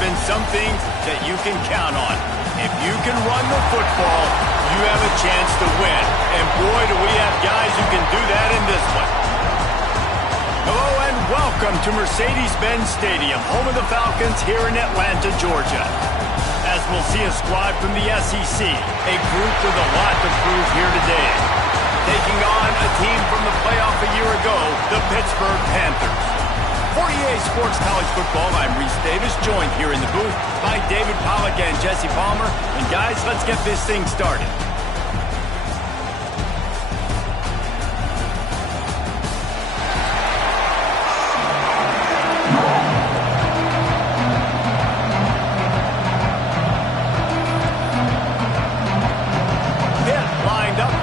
been some things that you can count on. If you can run the football, you have a chance to win. And boy, do we have guys who can do that in this one. Hello and welcome to Mercedes-Benz Stadium, home of the Falcons here in Atlanta, Georgia. As we'll see a squad from the SEC, a group with a lot to prove here today. Taking on a team from the playoff a year ago, the Pittsburgh Panthers. For EA Sports College Football, I'm Reese Davis, joined here in the booth by David Pollack and Jesse Palmer. And guys, let's get this thing started.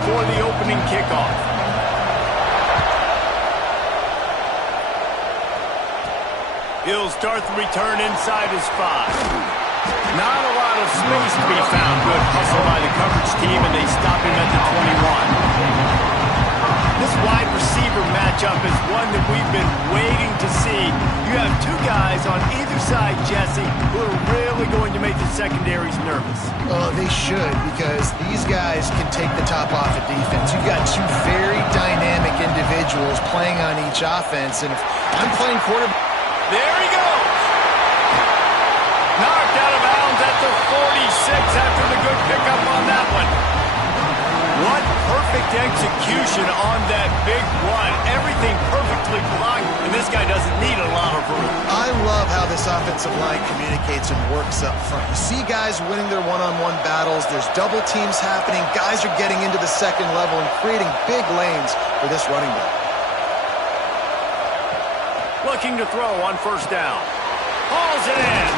For the opening kickoff. He'll start the return inside his 5. Not a lot of space to be found. Good hustle by the coverage team, and they stop him at the 21. This wide receiver matchup is one that we've been waiting to see. You have two guys on either side, Jesse, who are really going to make the secondaries nervous. Oh, they should, because these guys can take the top off of defense. You've got two very dynamic individuals playing on each offense, and if I'm playing quarterback... There he goes! Knocked out of bounds at the 46 after the good pickup on that one. What perfect execution on that big run. Everything perfectly blocked, and this guy doesn't need a lot of room. I love how this offensive line communicates and works up front. You see guys winning their one-on-one battles. There's double teams happening. Guys are getting into the second level and creating big lanes for this running back. Looking to throw on first down. Hauls it in.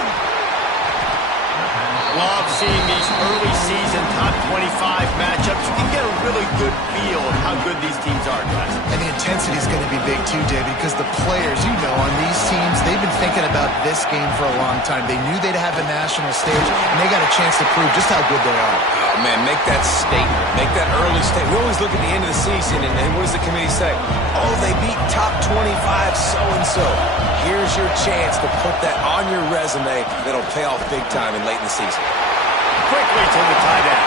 Love seeing these early season top 25 matchups. You can get a really good feel of how good these teams are, guys. And the intensity is going to be big too, David, because the players, you know, on these teams, they've been thinking about this game for a long time. They knew they'd have a national stage, and they got a chance to prove just how good they are. Oh, man, make that statement. Make that early statement. We always look at the end of the season, and what does the committee say? Oh, they beat top 25 so-and-so. Here's your chance to put that on your resume that'll pay off big time in late in the season. Quickly to the tight end.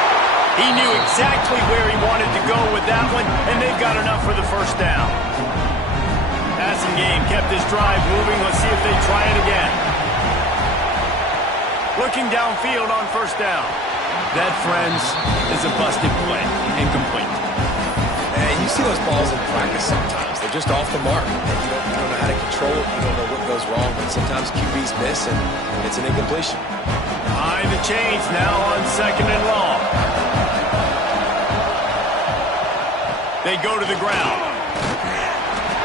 He knew exactly where he wanted to go with that one, and they've got enough for the first down. Passing game kept this drive moving. Let's see if they try it again. Looking downfield on first down. That, friends, is a busted play. Incomplete. And you see those balls in practice sometimes. They're just off the mark. You don't know how to control it. You don't know what goes wrong. But sometimes QBs miss, and it's an incompletion. Behind the chains now on second and long. They go to the ground.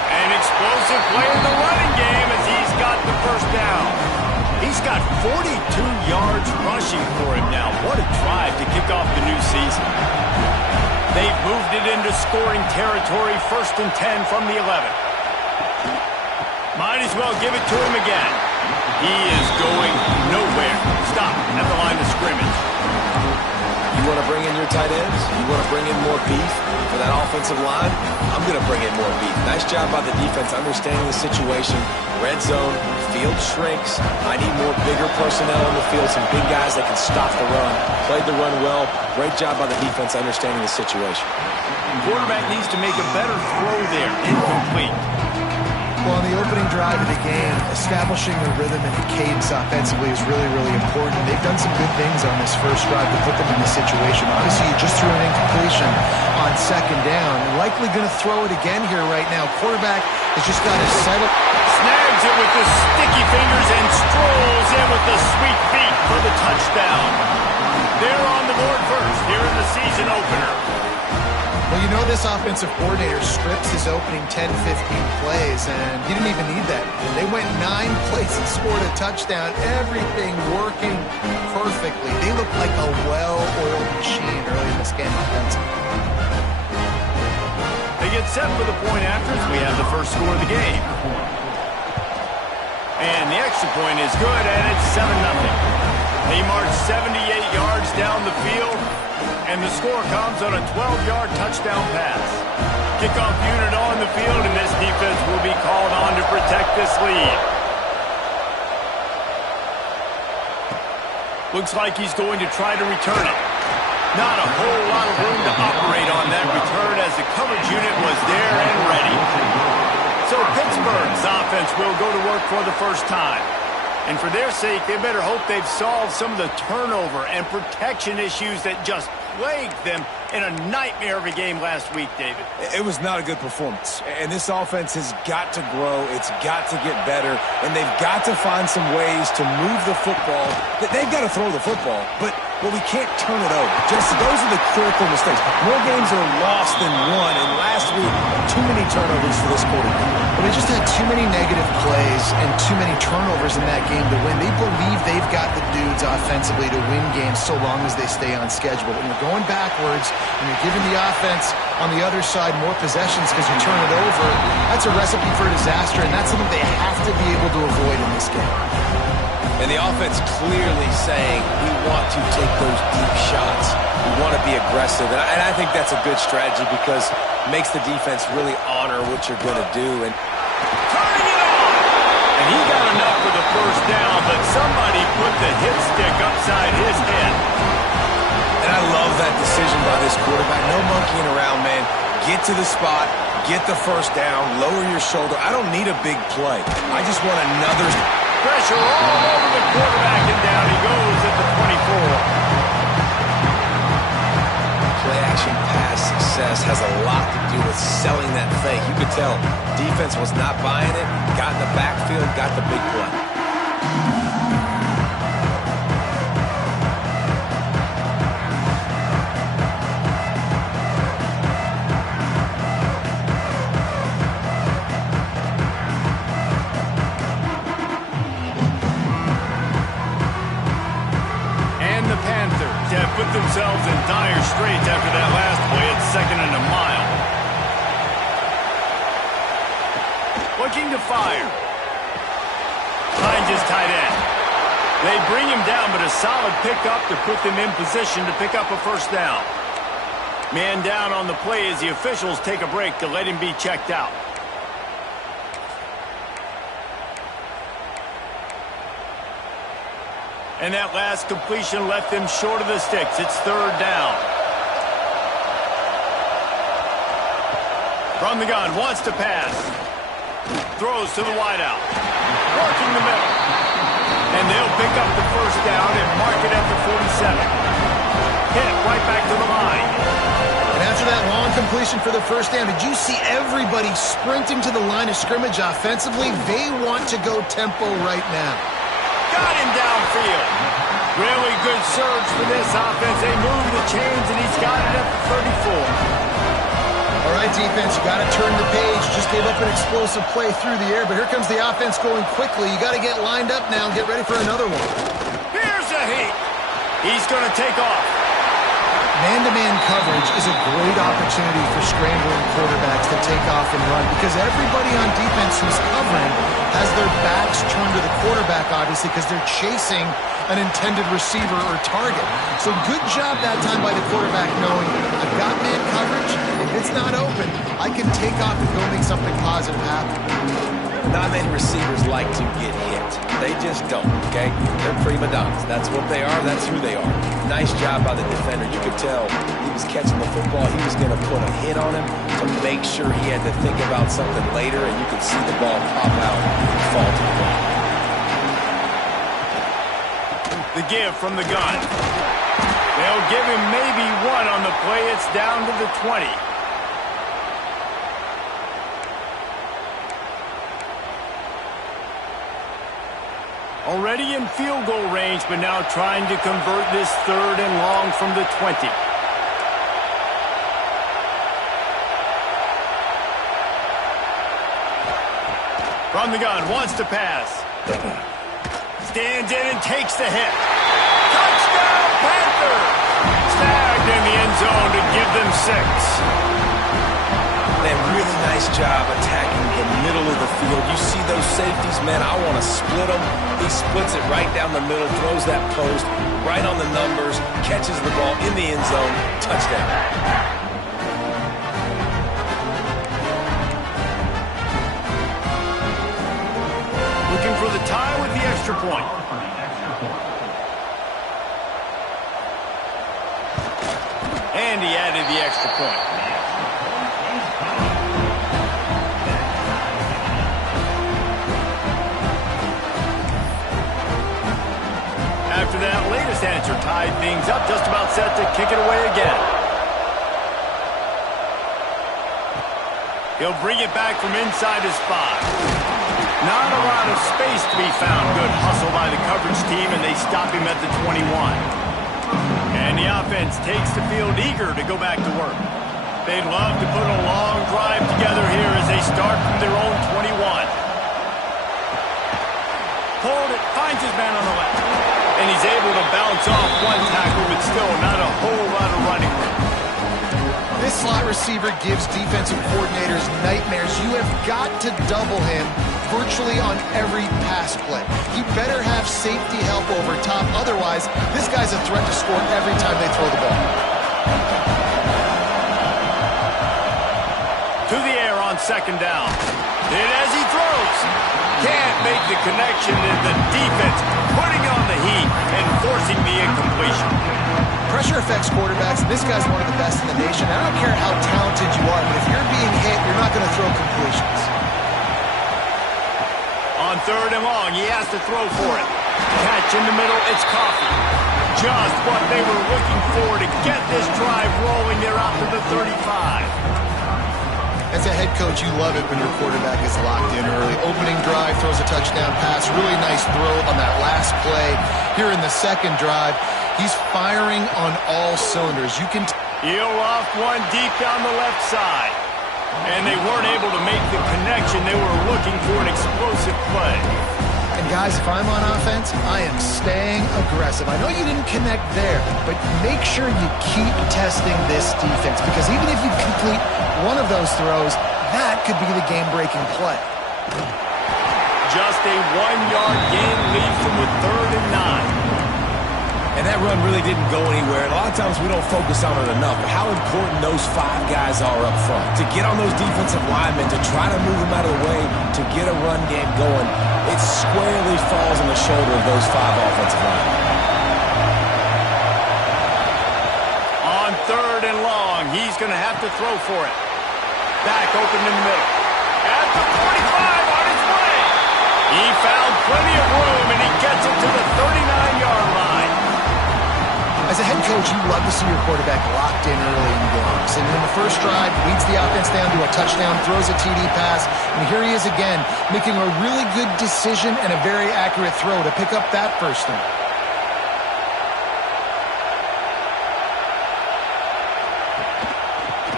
An explosive play in the running game as he's got the first down. He's got 42 yards rushing for him now. What a drive to kick off the new season. They've moved it into scoring territory, 1st and 10 from the 11. Might as well give it to him again. He is going nowhere. Stop at the line of scrimmage. You want to bring in your tight ends? You want to bring in more beef for that offensive line? I'm going to bring in more beef. Nice job by the defense understanding the situation. Red zone, field shrinks. I need more bigger personnel on the field, some big guys that can stop the run. Played the run well. Great job by the defense understanding the situation. Quarterback needs to make a better throw there. Incomplete. Well, on the opening drive of the game, establishing the rhythm and the cadence offensively is really, really important. They've done some good things on this first drive to put them in this situation. Obviously, you just threw an incompletion on second down. Likely going to throw it again here right now. Quarterback has just got to settle. Snags it with the sticky fingers and strolls in with the sweet feet for the touchdown. They're on the board first here in the season opener. Well, you know this offensive coordinator strips his opening 10, 15 plays, and he didn't even need that. They went 9 plays and scored a touchdown. Everything working perfectly. They look like a well-oiled machine early in this game offensively. They get set for the point after as we have the first score of the game. And the extra point is good, and it's 7-0. They march 78 yards down the field. And the score comes on a 12-yard touchdown pass. Kickoff unit on the field, and this defense will be called on to protect this lead. Looks like he's going to try to return it. Not a whole lot of room to operate on that return as the coverage unit was there and ready. So Pittsburgh's offense will go to work for the first time. And for their sake, they better hope they've solved some of the turnover and protection issues that just plagued them in a nightmare of a game last week, David. It was not a good performance. And this offense has got to grow. It's got to get better. And they've got to find some ways to move the football. They've got to throw the football, but we can't turn it over. Just those are the critical mistakes. More games are lost than won. And last week, too many turnovers for this quarterback. Well, they just had too many negative plays and too many turnovers in that game to win. They believe they've got the dudes offensively to win games so long as they stay on schedule. But when you're going backwards and you're giving the offense on the other side more possessions because you turn it over, that's a recipe for disaster, and that's something they have to be able to avoid in this game. And the offense clearly saying, we want to take those deep shots. We want to be aggressive. And I think that's a good strategy because it makes the defense really honor what you're going to do. And turning it on! And he got enough for the first down, but somebody put the hit stick upside his head. And I love that decision by this quarterback. No monkeying around, man. Get to the spot, get the first down, lower your shoulder. I don't need a big play. I just want another... Pressure all over the quarterback, and down he goes at the 24. Play-action pass success has a lot to do with selling that fake. You could tell defense was not buying it, got in the backfield, got the big play. Put themselves in dire straits after that last play at 2nd and a mile. Looking to fire. Finds his tight end. They bring him down, but a solid pickup to put them in position to pick up a first down. Man down on the play as the officials take a break to let him be checked out. And that last completion left them short of the sticks. It's 3rd down. From the gun, wants to pass. Throws to the wideout. Working the middle. And they'll pick up the first down and mark it at the 47. Hit right back to the line. And after that long completion for the first down, did you see everybody sprinting to the line of scrimmage offensively? They want to go tempo right now. Got him downfield. Really good surge for this offense. They move the chains, and he's got it at the 34. All right, defense, you got to turn the page. Just gave up an explosive play through the air, but here comes the offense going quickly. You got to get lined up now and get ready for another one. Here's a heat. He's going to take off. Man-to-man coverage is a great opportunity for scrambling quarterbacks to take off and run because everybody on defense who's covering has their backs turned to the quarterback, obviously, because they're chasing an intended receiver or target. So good job that time by the quarterback knowing I've got man coverage. If it's not open, I can take off and go make something positive happen. Not many receivers like to get hit. They just don't, okay? They're prima donnas. That's what they are. That's who they are. Nice job by the defender. You could tell he was catching the football. He was going to put a hit on him to make sure he had to think about something later, and you could see the ball pop out and fall to the ground. The give from the gun. They'll give him maybe one on the play. It's down to the 20. Already in field goal range, but now trying to convert this 3rd and long from the 20. From the gun, wants to pass. Stands in and takes the hit. Touchdown, Panthers! Snagged in the end zone to give them 6. Man, really nice job attacking the middle of the field. You see those safeties, man, I want to split them. He splits it right down the middle, throws that post, right on the numbers, catches the ball in the end zone, touchdown. Looking for the tie with the extra point. and he added the extra point. After that latest answer tied things up, just about set to kick it away again. He'll bring it back from inside his spot. Not a lot of space to be found. Good hustle by the coverage team, and they stop him at the 21. And the offense takes the field eager to go back to work. They'd love to put a long drive together here as they start from their own 21. Hold it, finds his man on the left. And he's able to bounce off one tackle, but still not a whole lot of running room. This slot receiver gives defensive coordinators nightmares. You have got to double him virtually on every pass play. He better have safety help over top. Otherwise, this guy's a threat to score every time they throw the ball. To the air on second down. And as he throws, can't make the connection, and the defense putting on the heat and forcing the incompletion. Pressure affects quarterbacks, and this guy's one of the best in the nation. I don't care how talented you are, but if you're being hit, you're not going to throw completions. On third and long, he has to throw for it. Catch in the middle, it's Coffee. Just what they were looking for to get this drive rolling. They're out to the 35. As a head coach, you love it when your quarterback is locked in early. Opening drive, throws a touchdown pass. Really nice throw on that last play. Here in the second drive, he's firing on all cylinders. You can he'll loft one deep down the left side. And they weren't able to make the connection. They were looking for an explosive play. And guys, if I'm on offense, I am staying aggressive. I know you didn't connect there, but make sure you keep testing this defense, because even if you complete one of those throws, that could be the game-breaking play. Just a 1-yard gain leaves them with 3rd and 9. And that run really didn't go anywhere. And a lot of times we don't focus on it enough, but how important those 5 guys are up front. To get on those defensive linemen, to try to move them out of the way, to get a run game going, it squarely falls on the shoulder of those 5 offensive linemen. On third and long, he's going to have to throw for it. Back open in the middle. At the 45 on his way. He found plenty of room, and he gets it to the 39-yard line. As a head coach, you love to see your quarterback locked in early in games. And in the first drive, leads the offense down to a touchdown, throws a TD pass, and here he is again, making a really good decision and a very accurate throw to pick up that first down.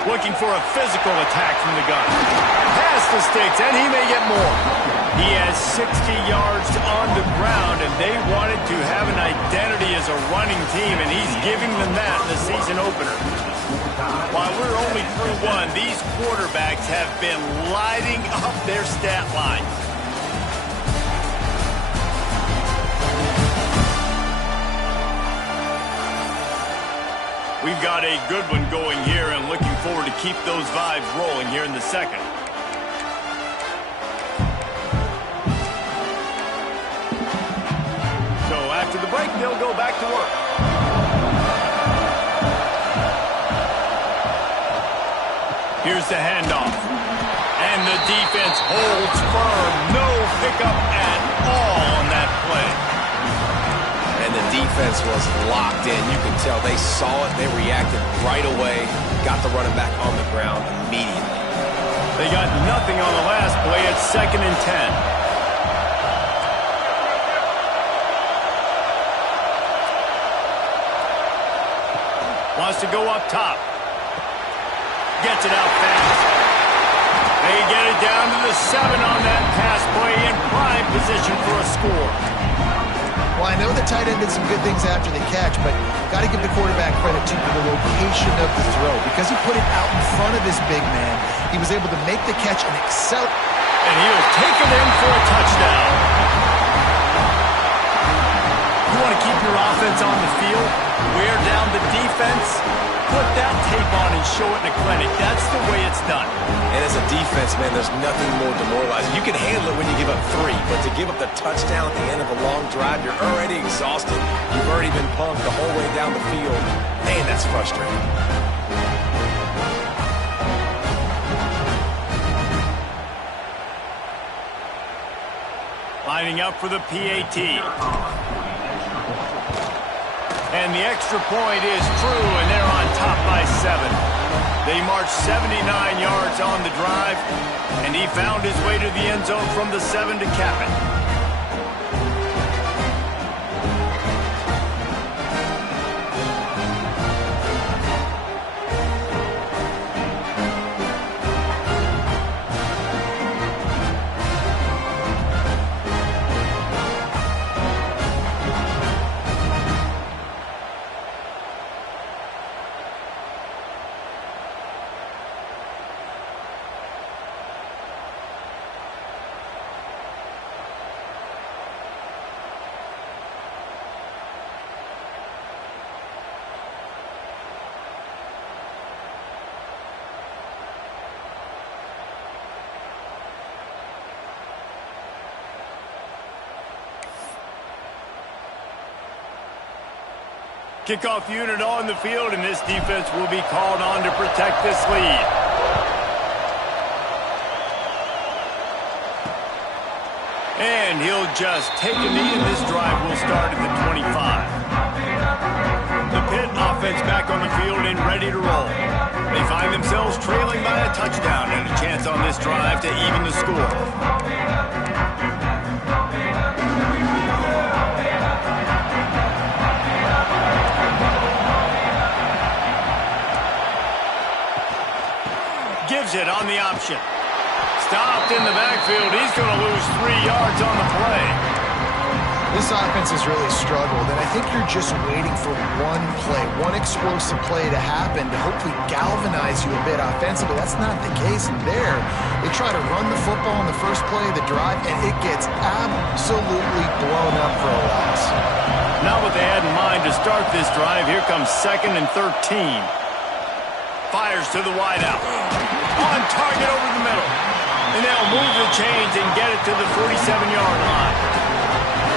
Looking for a physical attack from the gun. Pass the sticks, and he may get more. He has 60 yards on the ground, and they wanted to have an identity as a running team, and he's giving them that in the season opener. While we're only through one, these quarterbacks have been lighting up their stat line. We've got a good one going here, and looking forward to keep those vibes rolling here in the second. So after the break, they'll go back to work. Here's the handoff. And the defense holds firm. No pickup at all on that play. And the defense was locked in. You can tell they saw it. They reacted right away. Got the running back on the ground immediately. They got nothing on the last play. It's 2nd and 10. Wants to go up top. Gets it out fast. They get it down to the 7 on that pass play, in prime position for a score. Well, I know the tight end did some good things after the catch, but got to give the quarterback credit, too, for the location of the throw. Because he put it out in front of his big man, he was able to make the catch and excel. And he'll take it in for a touchdown. You want to keep your offense on the field, wear down the defense, put that tape on and show it in a clinic. That's the way it's done. And as a defense, man, there's nothing more demoralizing. You can handle it when you give up 3, but to give up the touchdown at the end of a long drive, you're already exhausted. You've already been pumped the whole way down the field. Man, that's frustrating. Lining up for the PAT. And the extra point is true, and they're on top by 7. They marched 79 yards on the drive, and he found his way to the end zone from the 7 to cap it. Kickoff unit on the field, and this defense will be called on to protect this lead. And he'll just take a knee, and this drive will start at the 25. The Pitt offense back on the field and ready to roll. They find themselves trailing by a touchdown and a chance on this drive to even the score. Gives it on the option. Stopped in the backfield. He's going to lose 3 yards on the play. This offense has really struggled, and I think you're just waiting for one play, one explosive play to happen to hopefully galvanize you a bit offensively. That's not the case there. They try to run the football in the first play of the drive, and it gets absolutely blown up for a loss. Not what they had in mind to start this drive. Here comes 2nd and 13. Fires to the wideout. On target over the middle. And they'll move the chains and get it to the 47-yard line.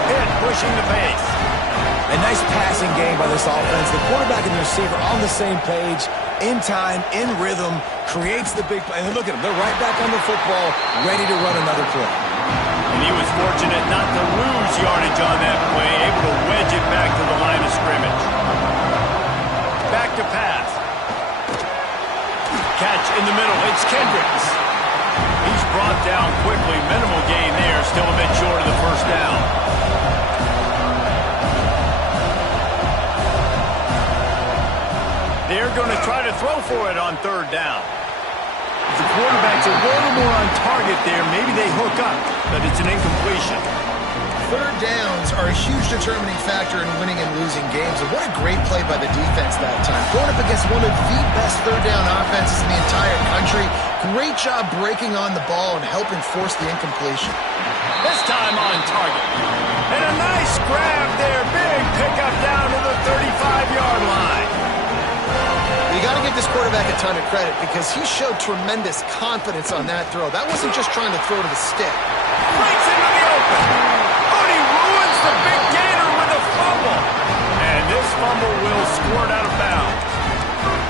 Pitt pushing the pace. A nice passing game by this offense. The quarterback and the receiver on the same page, in time, in rhythm, creates the big play. And look at them. They're right back on the football, ready to run another play. And he was fortunate not to lose yardage on that play, able to wedge it back to the line of scrimmage. Back to pass. Catch in the middle. It's Kendricks. He's brought down quickly. Minimal gain there. Still a bit short of the first down. They're going to try to throw for it on 3rd down. If the quarterback's a little more on target there, maybe they hook up, but it's an incompletion. 3rd downs are a huge determining factor in winning and losing games, and what a great play by the defense that time. Going up against one of the best 3rd down offenses in the entire country. Great job breaking on the ball and helping force the incompletion. This time on target. And a nice grab there. Big pickup down to the 35-yard line. You got to give this quarterback a ton of credit because he showed tremendous confidence on that throw. That wasn't just trying to throw to the stick. Breaks into the open. The big gainer with a fumble. And this fumble will squirt out of bounds.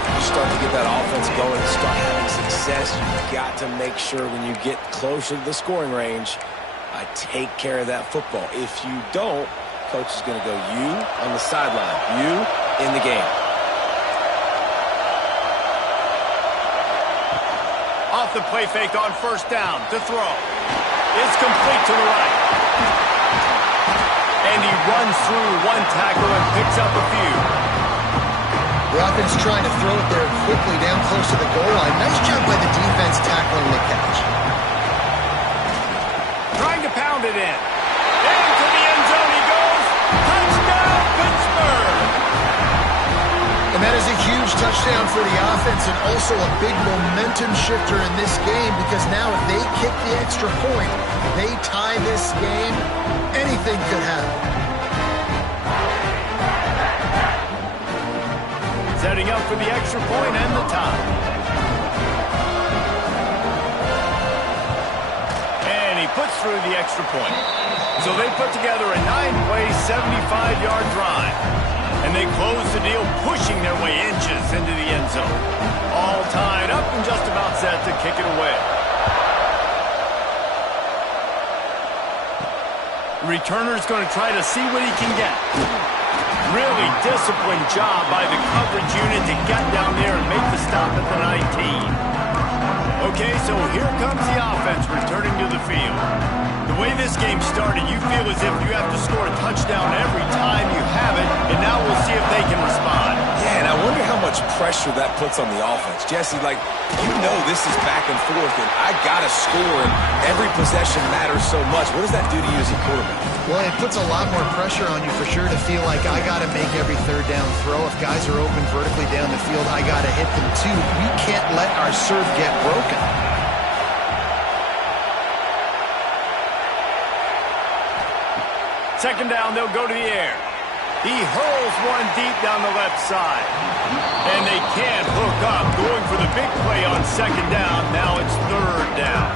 You start to get that offense going and start having success. You've got to make sure when you get closer to the scoring range, I take care of that football. If you don't, coach is going to go you on the sideline, you in the game. Off the play fake on 1st down to throw. It's complete to the right. And he runs through one tackle and picks up a few. The offense trying to throw it there quickly down close to the goal line. Nice job by the defense tackling the catch. Trying to pound it in. Into the end zone he goes. Touchdown, Pittsburgh! And that is a huge touchdown for the offense and also a big momentum shifter in this game because now if they kick the extra point, they tie this game, anything could happen. Setting up for the extra point and the tie. And he puts through the extra point. So they put together a 9-play, 75-yard drive. And they close the deal, pushing their way inches into the end zone. All tied up and just about set to kick it away. Returner's going to try to see what he can get. Really disciplined job by the coverage unit to get down there and make the stop at the 19. Okay, so here comes the offense returning to the field. The way this game started, you feel as if you have to score a touchdown every time you have it, and now we'll see if they can respond. Yeah, and I wonder how much pressure that puts on the offense. Jesse, like, you know this is back and forth, and I got to score, and every possession matters so much. What does that do to you as a quarterback? Well, it puts a lot more pressure on you for sure to feel like I got to make every third down throw. If guys are open vertically down the field, I got to hit them too. We can't let our serve get broken. Second down, they'll go to the air. He hurls one deep down the left side. And they can't hook up. Going for the big play on second down. Now it's third down.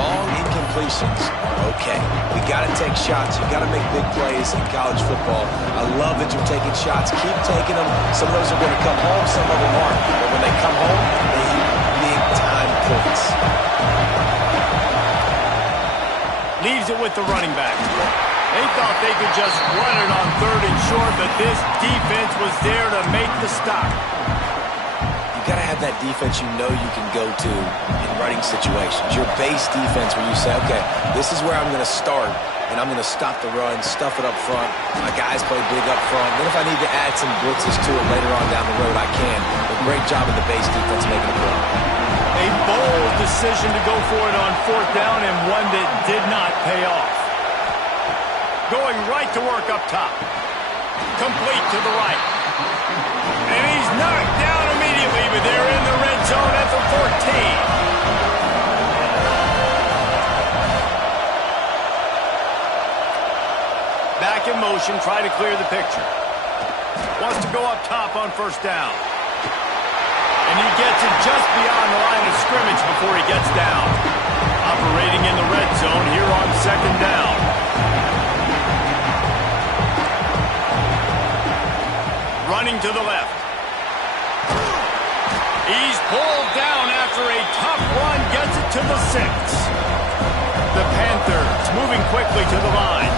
Long incompletions are okay. We got to take shots. You got to make big plays in college football. I love that you're taking shots. Keep taking them. Some of those are going to come home. Some of them aren't. But when they come home, they hit big-time points. Leaves it with the running back. They thought they could just run it on third and short, but this defense was there to make the stop. You got to have that defense you know you can go to in running situations. Your base defense where you say, okay, this is where I'm going to start, and I'm going to stop the run, stuff it up front. My guys play big up front. Then if I need to add some blitzes to it later on down the road, I can. But great job in the base defense making a play. A bold decision to go for it on fourth down, and one that did not pay off. Going right to work up top. Complete to the right. And he's knocked down immediately, but they're in the red zone at the 14. Back in motion, try to clear the picture. Wants to go up top on first down. And he gets it just beyond the line of scrimmage before he gets down. Operating in the red zone here on second down. Running to the left. He's pulled down after a tough run, gets it to the 6. The Panthers moving quickly to the line.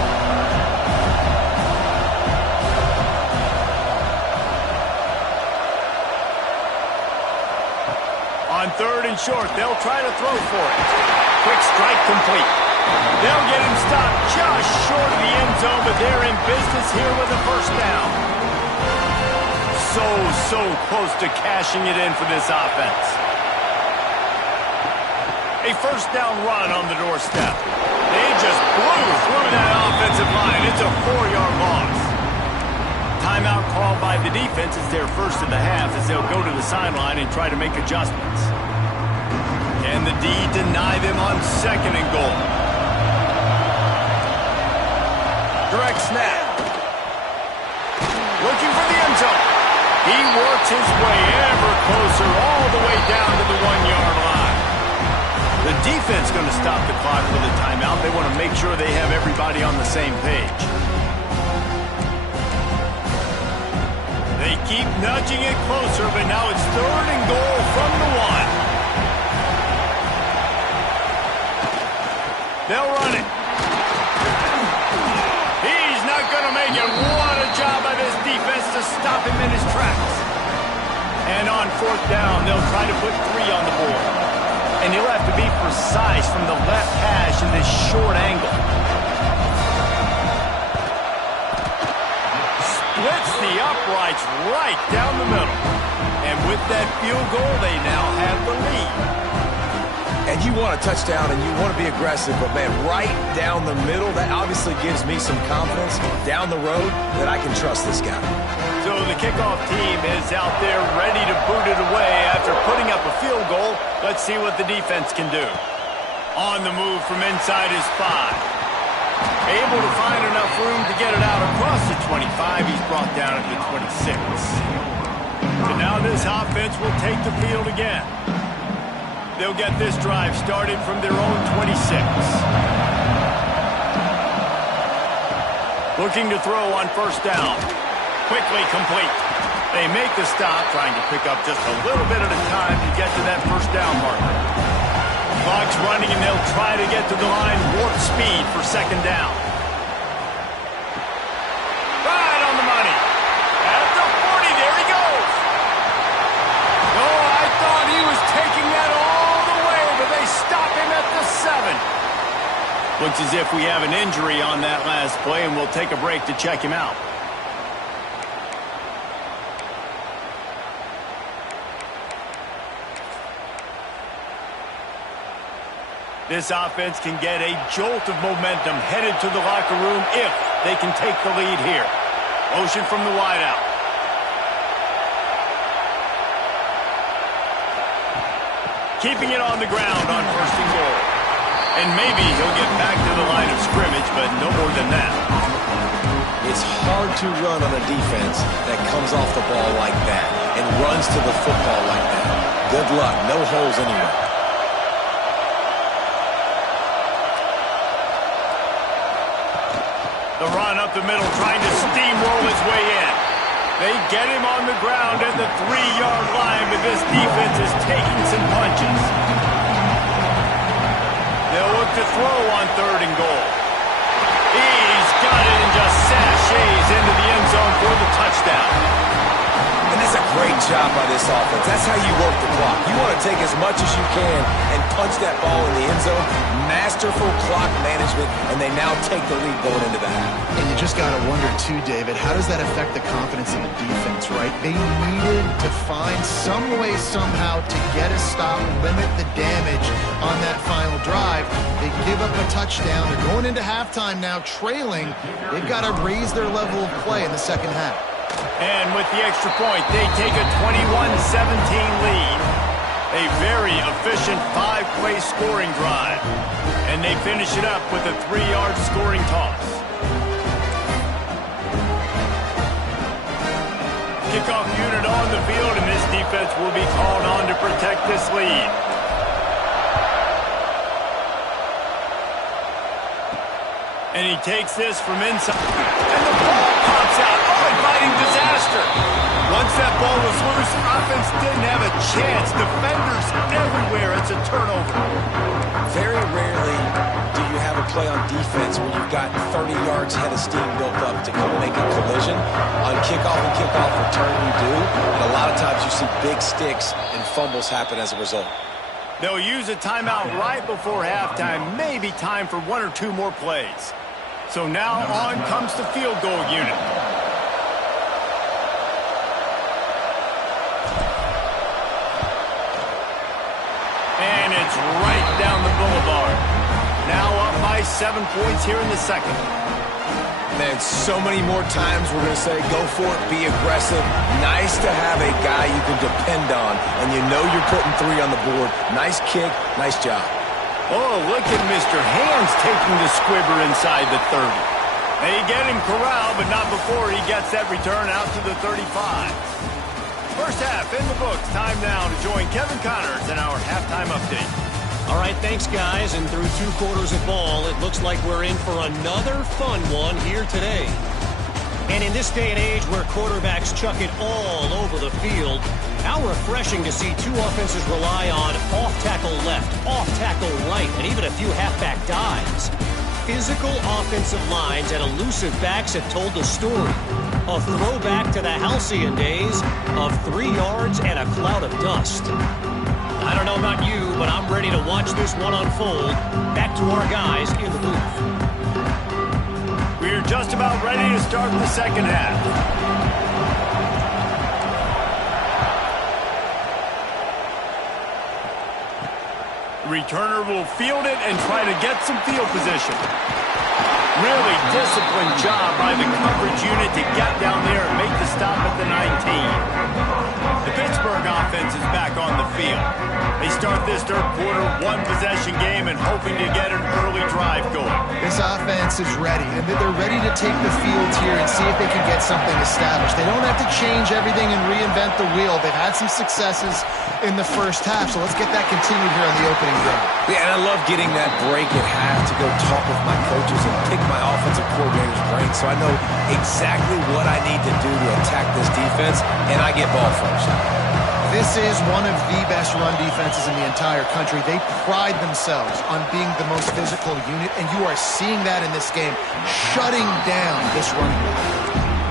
On third and short, they'll try to throw for it. Quick strike complete. They'll get him stopped just short of the end zone, but they're in business here with a first down. So close to cashing it in for this offense. A first down run on the doorstep. They just blew through that offensive line. It's a 4-yard loss. Timeout called by the defense is their first of the half as they'll go to the sideline and try to make adjustments. Can the D deny them on second and goal? Direct snap. Looking for the end zone. He works his way ever closer all the way down to the 1-yard line. The defense going to stop the clock with a timeout. They want to make sure they have everybody on the same page. They keep nudging it closer, but now it's third and goal from the 1. They'll run it. He's not going to make it. What a job by this defense to stop him in his tracks. And on fourth down, they'll try to put 3 on the board. And he'll have to be precise from the left hash in this short angle. Splits the uprights right down the middle. And with that field goal, they now have the lead. And you want a touchdown and you want to be aggressive, but man, right down the middle, that obviously gives me some confidence down the road that I can trust this guy. So the kickoff team is out there ready to boot it away after putting up a field goal. Let's see what the defense can do. On the move from inside his 5. Able to find enough room to get it out across the 25. He's brought down at the 26. And now this offense will take the field again. They'll get this drive started from their own 26. Looking to throw on first down. Quickly complete. They make the stop, trying to pick up just a little bit at a time to get to that first down marker. Clock's running, and they'll try to get to the line warp speed for second down. Right on the money. At the 40, there he goes. Oh, I thought he was taking that all the way, but they stop him at the 7. Looks as if we have an injury on that last play, and we'll take a break to check him out. This offense can get a jolt of momentum headed to the locker room if they can take the lead here. Motion from the wideout. Keeping it on the ground on 1st and goal. And maybe he'll get back to the line of scrimmage, but no more than that. It's hard to run on a defense that comes off the ball like that and runs to the football like that. Good luck. No holes anywhere. The run up the middle, trying to steamroll his way in. They get him on the ground at the 3-yard line, but this defense is taking some punches. They'll look to throw on 3rd and goal. He's got it and just sashays into the end zone for the touchdown. And that's a great job by this offense. That's how you work the clock. You want to take as much as you can and punch that ball in the end zone. Masterful clock management, and they now take the lead going into the half. And you just got to wonder, too, David, how does that affect the confidence of the defense, right? They needed to find some way, somehow, to get a stop, limit the damage on that final drive. They give up a touchdown. They're going into halftime now, trailing. They've got to raise their level of play in the second half. And with the extra point, they take a 21-17 lead. A very efficient 5-play scoring drive. And they finish it up with a 3-yard scoring toss. Kickoff unit on the field, and this defense will be called on to protect this lead. And he takes this from inside. And the ball pops out. Oh, inviting disaster. Once that ball was loose, offense didn't have a chance. Defenders everywhere. It's a turnover. Very rarely do you have a play on defense when you've got 30 yards head of steam built up to come make a collision. On kickoff and kickoff return, you do. And a lot of times you see big sticks and fumbles happen as a result. They'll use a timeout right before halftime. Maybe time for 1 or 2 more plays. So now on comes the field goal unit. And it's right down the boulevard. Now up by 7 points here in the second. Man, so many more times we're going to say, go for it, be aggressive. Nice to have a guy you can depend on, and you know you're putting 3 on the board. Nice kick, nice job. Oh, look at Mr. Hands taking the squibber inside the 30. They get him corralled, but not before he gets that return out to the 35. First half in the books. Time now to join Kevin Connors in our halftime update. All right, thanks, guys. And through 2 quarters of ball, it looks like we're in for another fun one here today. And in this day and age where quarterbacks chuck it all over the field, how refreshing to see 2 offenses rely on off-tackle left, off-tackle right, and even a few halfback dives. Physical offensive lines and elusive backs have told the story. A throwback to the halcyon days of 3 yards and a cloud of dust. I don't know about you, but I'm ready to watch this one unfold. Back to our guys in the booth. We're just about ready to start the second half. Returner will field it and try to get some field position. Really disciplined job by the coverage unit to get down there and make the stop at the 19. The Pittsburgh offense is back on the field. They start this third quarter 1-possession game and hoping to get an early drive going. This offense is ready, and they're ready to take the field here and see if they can get something established. They don't have to change everything and reinvent the wheel. They've had some successes in the first half, so let's get that continued here on the opening drive. Yeah, and I love getting that break at half to go talk with my coaches and pick my offensive coordinator's brain so I know exactly what I need to do to attack this defense, and I get ball first. This is one of the best run defenses in the entire country. They pride themselves on being the most physical unit, and you are seeing that in this game, shutting down this run.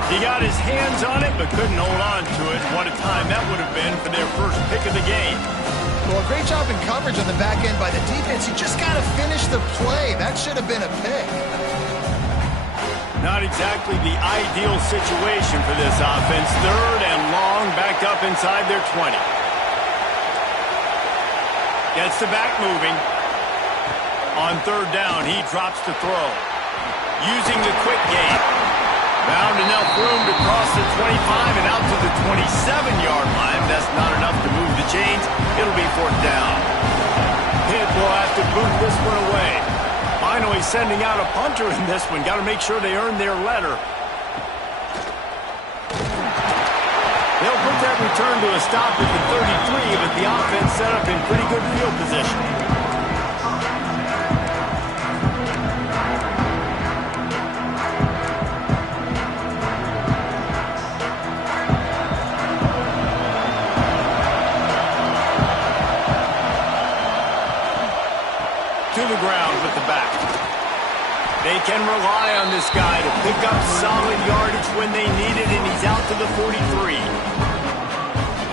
He got his hands on it, but couldn't hold on to it. What a time that would have been for their first pick of the game. Well, a great job in coverage on the back end by the defense. You just got to finish the play. That should have been a pick. Not exactly the ideal situation for this offense. Third and long, backed up inside their 20. Gets the back moving. On third down, he drops to throw. Using the quick game. Found enough room to cross the 25 and out to the 27-yard line. That's not enough to move the chains. It'll be fourth down. Pitt will have to boot this one away. Finally sending out a punter in this one. Got to make sure they earn their letter. They'll put that return to a stop at the 33, but the offense set up in pretty good field position. To the ground with the back. They can rely on this guy to pick up solid yardage when they need it, and he's out to the 43.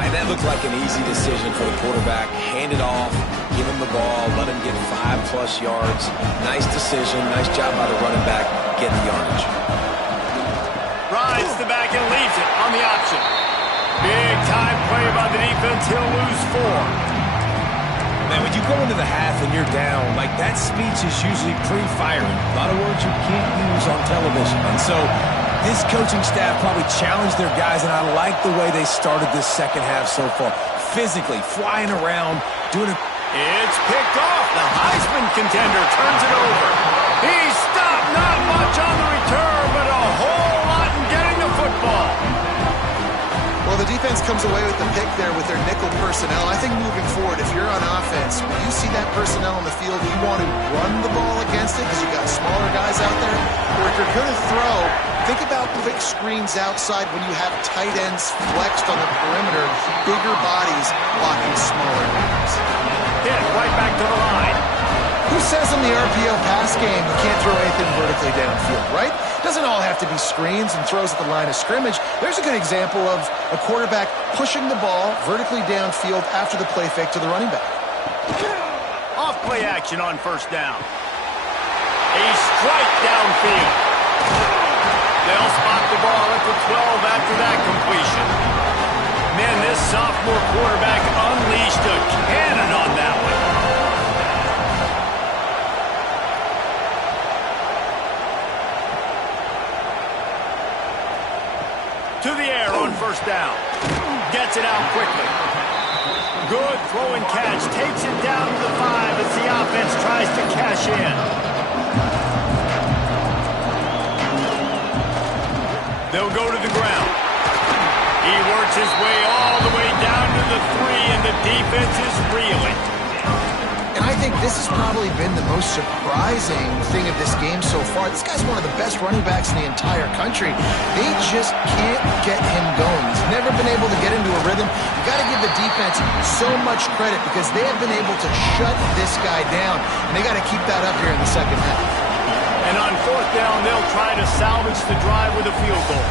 And that looked like an easy decision for the quarterback. Hand it off, give him the ball, let him get 5+ yards. Nice decision. Nice job by the running back getting the yardage. Rides the back and leaves it on the option. Big time play by the defense. He'll lose 4. Man, when you go into the half and you're down, like that speech is usually pretty fiery. A lot of words you can't use on television. And so this coaching staff probably challenged their guys, and I like the way they started this second half so far. Physically, flying around, doing it. It's picked off. The Heisman contender turns it over. He stopped, not much on the return, but a whole lot in getting the football. Well, the defense comes away with the pick there with their nickel personnel. I think moving forward, if you're on offense, when you see that personnel on the field, you want to run the ball against it because you've got smaller guys out there. Or if you're going to throw, think about quick screens outside when you have tight ends flexed on the perimeter, bigger bodies blocking smaller guys. Hit right back to the line. Who says in the RPO pass game you can't throw anything vertically downfield, right? Doesn't all have to be screens and throws at the line of scrimmage. There's a good example of a quarterback pushing the ball vertically downfield after the play fake to the running back. Off play action on first down. A strike downfield. They'll spot the ball at the 12 after that completion. Man, this sophomore quarterback unleashed a cannon on that one. To the air on first down. Gets it out quickly. Good throw and catch. Takes it down to the 5 as the offense tries to cash in. They'll go to the ground. He works his way all the way down to the 3, and the defense is reeling. And I think this has probably been the most surprising thing of this game so far. This guy's one of the best running backs in the entire country. They just can't get him going. He's never been able to get into a rhythm. You got to give the defense so much credit because they have been able to shut this guy down, and they got to keep that up here in the second half. And on fourth down, they'll try to salvage the drive with a field goal.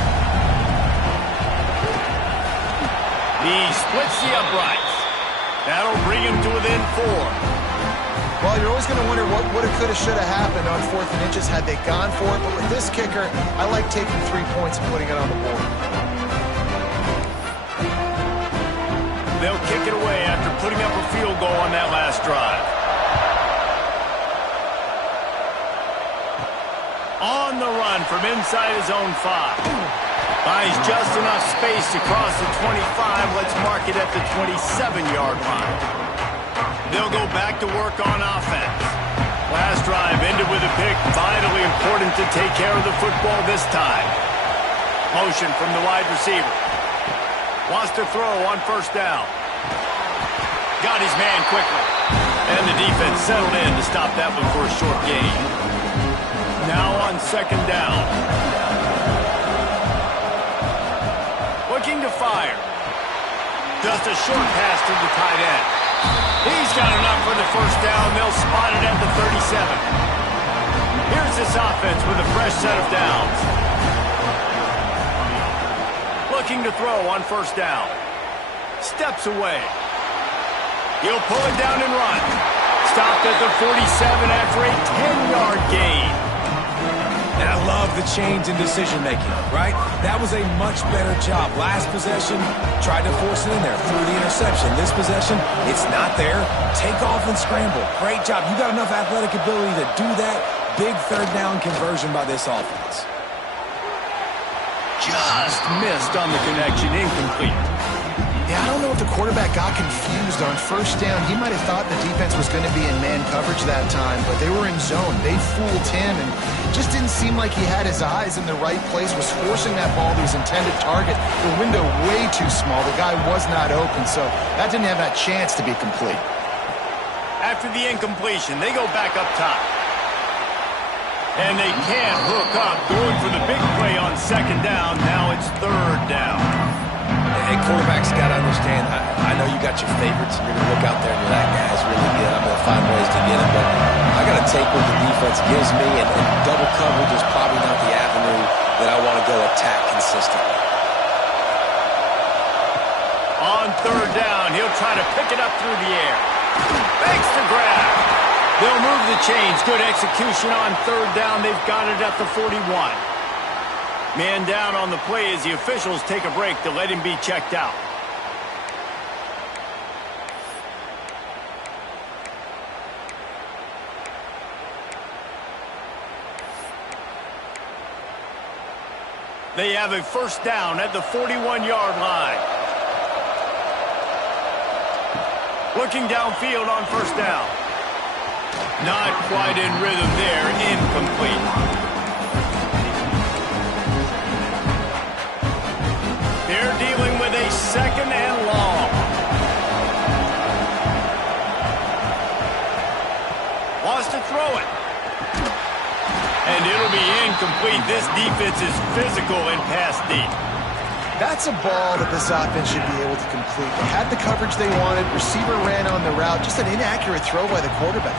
He splits the uprights. That'll bring him to within 4. Well, you're always going to wonder what woulda, coulda, shoulda happened on 4th and inches had they gone for it. But with this kicker, I like taking 3 points and putting it on the board. They'll kick it away after putting up a field goal on that last drive. On the run from inside his own 5. Finds just enough space to cross the 25. Let's mark it at the 27-yard line. They'll go back to work on offense. Last drive ended with a pick. Vitally important to take care of the football this time. Motion from the wide receiver. Wants to throw on first down. Got his man quickly. And the defense settled in to stop that one for a short gain. Now on second down. Looking to fire. Just a short pass to the tight end. He's got enough for the first down. They'll spot it at the 37. Here's this offense with a fresh set of downs. Looking to throw on first down. Steps away. He'll pull it down and run. Stopped at the 47 after a 10-yard gain. And I love the change in decision-making, right? That was a much better job. Last possession, tried to force it in there, threw the interception. This possession, it's not there. Take off and scramble. Great job. You got enough athletic ability to do that. Big third down conversion by this offense. Just missed on the connection, incomplete. Yeah, I don't know if the quarterback got confused on first down. He might have thought the defense was going to be in man coverage that time, but they were in zone. They fooled him, and just didn't seem like he had his eyes in the right place, was forcing that ball to his intended target. The window way too small. The guy was not open, so that didn't have that chance to be complete. After the incompletion, they go back up top. And they can't hook up, going for the big play on second down. Now it's third down. And quarterbacks got to understand, I know you got your favorites, and you're going to look out there and you're like, that guy's really good. I'm going to find ways to get him. But I got to take what the defense gives me, and double coverage is probably not the avenue that I want to go attack consistently. On third down, he'll try to pick it up through the air. Makes the grab. They'll move the chains. Good execution on third down. They've got it at the 41. Man down on the play as the officials take a break to let him be checked out. They have a first down at the 41-yard line. Looking downfield on first down. Not quite in rhythm there. Incomplete. They're dealing with a second and long. Wants to throw it. And it'll be incomplete. This defense is physical and pass deep. That's a ball that this offense should be able to complete. They had the coverage they wanted. Receiver ran on the route. Just an inaccurate throw by the quarterback.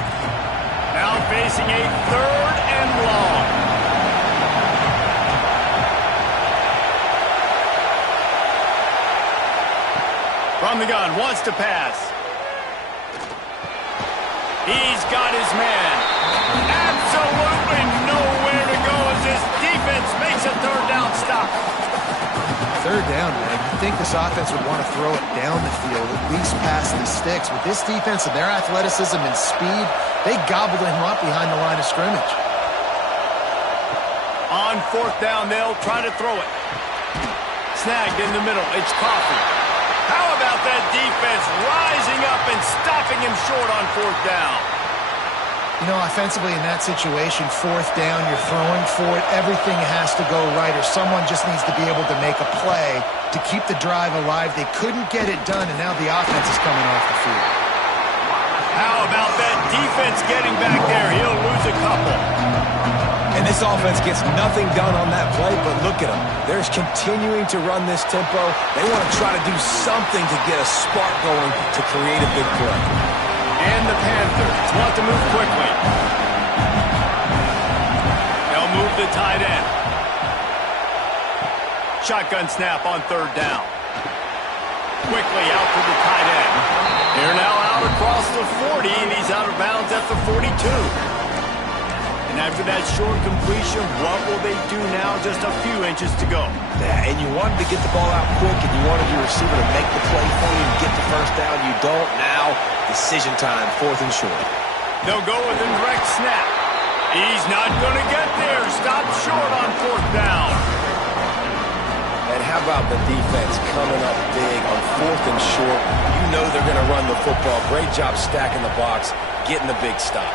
Now facing a third and long. From the gun, wants to pass. He's got his man. Absolutely nowhere to go as this defense makes a third down stop. Third down, man. You'd think this offense would want to throw it down the field, at least past the sticks. With this defense and their athleticism and speed, they gobbled him up behind the line of scrimmage. On fourth down, they'll try to throw it. Snagged in the middle. It's Coffee. How about that defense rising up and stopping him short on fourth down? You know, offensively in that situation, fourth down, you're throwing for it. Everything has to go right, or someone just needs to be able to make a play to keep the drive alive. They couldn't get it done, and now the offense is coming off the field. How about that defense getting back there? He'll lose a couple. And this offense gets nothing done on that play, but look at them. They're continuing to run this tempo. They want to try to do something to get a spark going to create a big play. And the Panthers want to move quickly. They'll move the tight end. Shotgun snap on third down. Quickly out to the tight end. They're now out across the 40, and he's out of bounds at the 42. And after that short completion, what will they do now? Just a few inches to go. Yeah, and you wanted to get the ball out quick, and you wanted your receiver to make the play for you and get the first down. You don't now. Decision time, fourth and short. They'll go with a direct snap. He's not going to get there. Stopped short on fourth down. And how about the defense coming up big on fourth and short? You know they're going to run the football. Great job stacking the box, getting the big stop.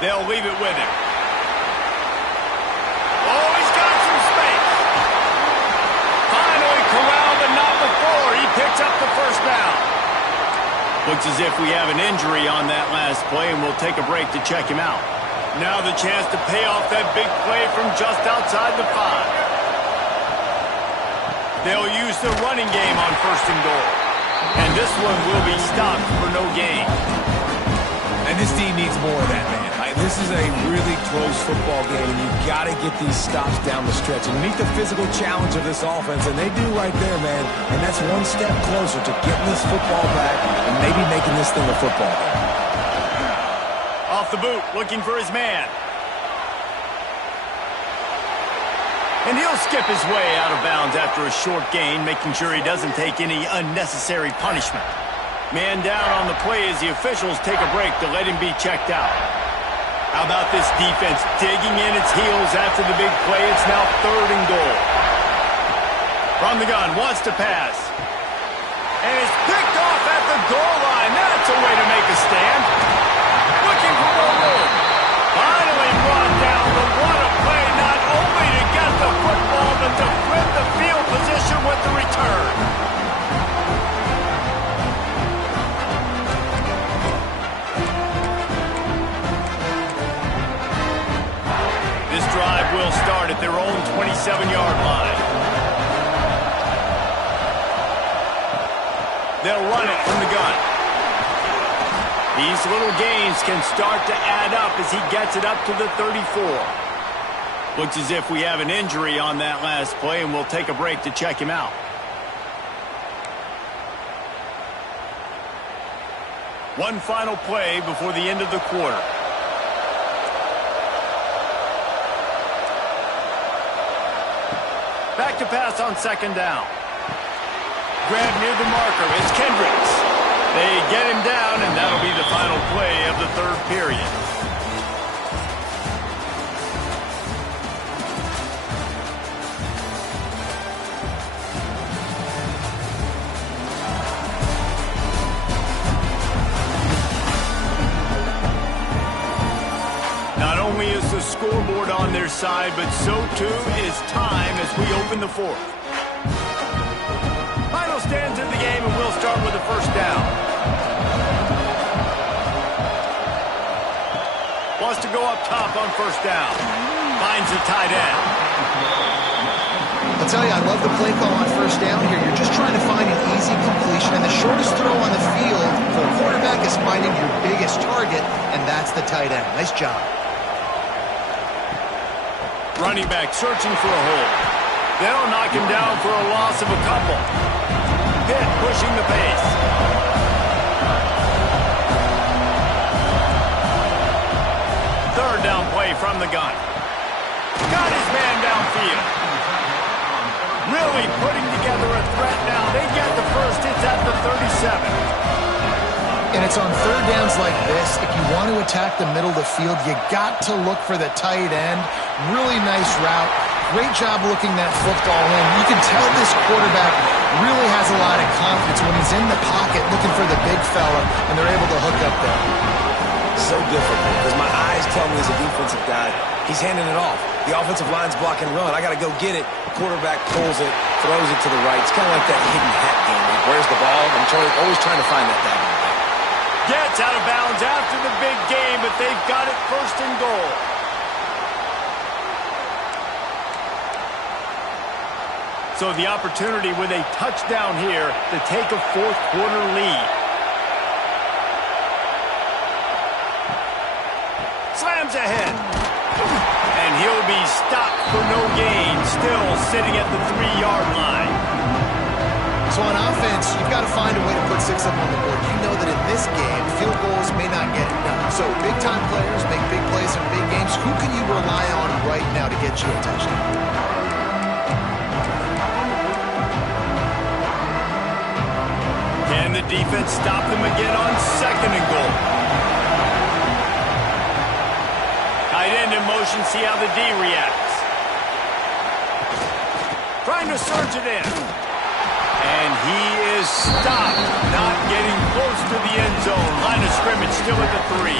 They'll leave it with him. Oh, he's got some space. Finally corralled, but not before. He picks up the first down. Looks as if we have an injury on that last play, and we'll take a break to check him out. Now the chance to pay off that big play from just outside the 5. They'll use the running game on 1st and goal. And this one will be stopped for no gain. And this team needs more of that, man. This is a really close football game, and you've got to get these stops down the stretch and meet the physical challenge of this offense, and they do right there, man. And that's one step closer to getting this football back and maybe making this thing a football game. Off the boot, looking for his man. And he'll skip his way out of bounds after a short gain, making sure he doesn't take any unnecessary punishment. Man down on the play as the officials take a break to let him be checked out. How about this defense digging in its heels after the big play? It's now 3rd and goal. From the gun, wants to pass. And it's picked off at the goal line. That's a way to make a stand. Looking for more room. Finally brought down, but what a play, not only to get the football, but to flip the field position with the return. This drive will start at their own 27-yard line. They'll run it from the gun. These little gains can start to add up as he gets it up to the 34. Looks as if we have an injury on that last play, and we'll take a break to check him out. One final play before the end of the quarter. Back to pass on 2nd down. Grab near the marker. It's Kendricks. They get him down, and that'll be the final play of the 3rd period. Not only is the scoreboard on their side, but so too is time as we open the 4th. Final stands in the game, and we'll start with the 1st down. Wants to go up top on 1st down. Finds the tight end. I'll tell you, I love the play call on 1st down here. You're just trying to find an easy completion, and the shortest throw on the field for the quarterback is finding your biggest target, and that's the tight end. Nice job. Running back searching for a hole. They'll knock him down for a loss of a couple. Pitt pushing the pace. 3rd down play from the gun. Got his man downfield. Really putting together a threat now. They get the first. It's at the 37. And it's on 3rd downs like this. If you want to attack the middle of the field, you got to look for the tight end. Really nice route. Great job looking that football in. You can tell this quarterback really has a lot of confidence when he's in the pocket looking for the big fella, and they're able to hook up there. So difficult because my eyes tell me as a defensive guy, he's handing it off. The offensive line's block and run. I got to go get it. Quarterback pulls it, throws it to the right. It's kind of like that hidden hat game. Like, where's the ball? I'm always trying to find that down. Gets out of bounds after the big game, but they've got it 1st and goal. So the opportunity with a touchdown here to take a 4th quarter lead. Slams ahead. And he'll be stopped for no gain, still sitting at the 3-yard line. So on offense, you've got to find a way to put 6 up on the board. You know that in this game, field goals may not get it done. So big-time players make big plays in big games. Who can you rely on right now to get you a touchdown? Can the defense stop them again on 2nd and goal? Tight end in motion, see how the D reacts. Trying to surge it in. And he is stopped, not getting close to the end zone. Line of scrimmage still at the 3.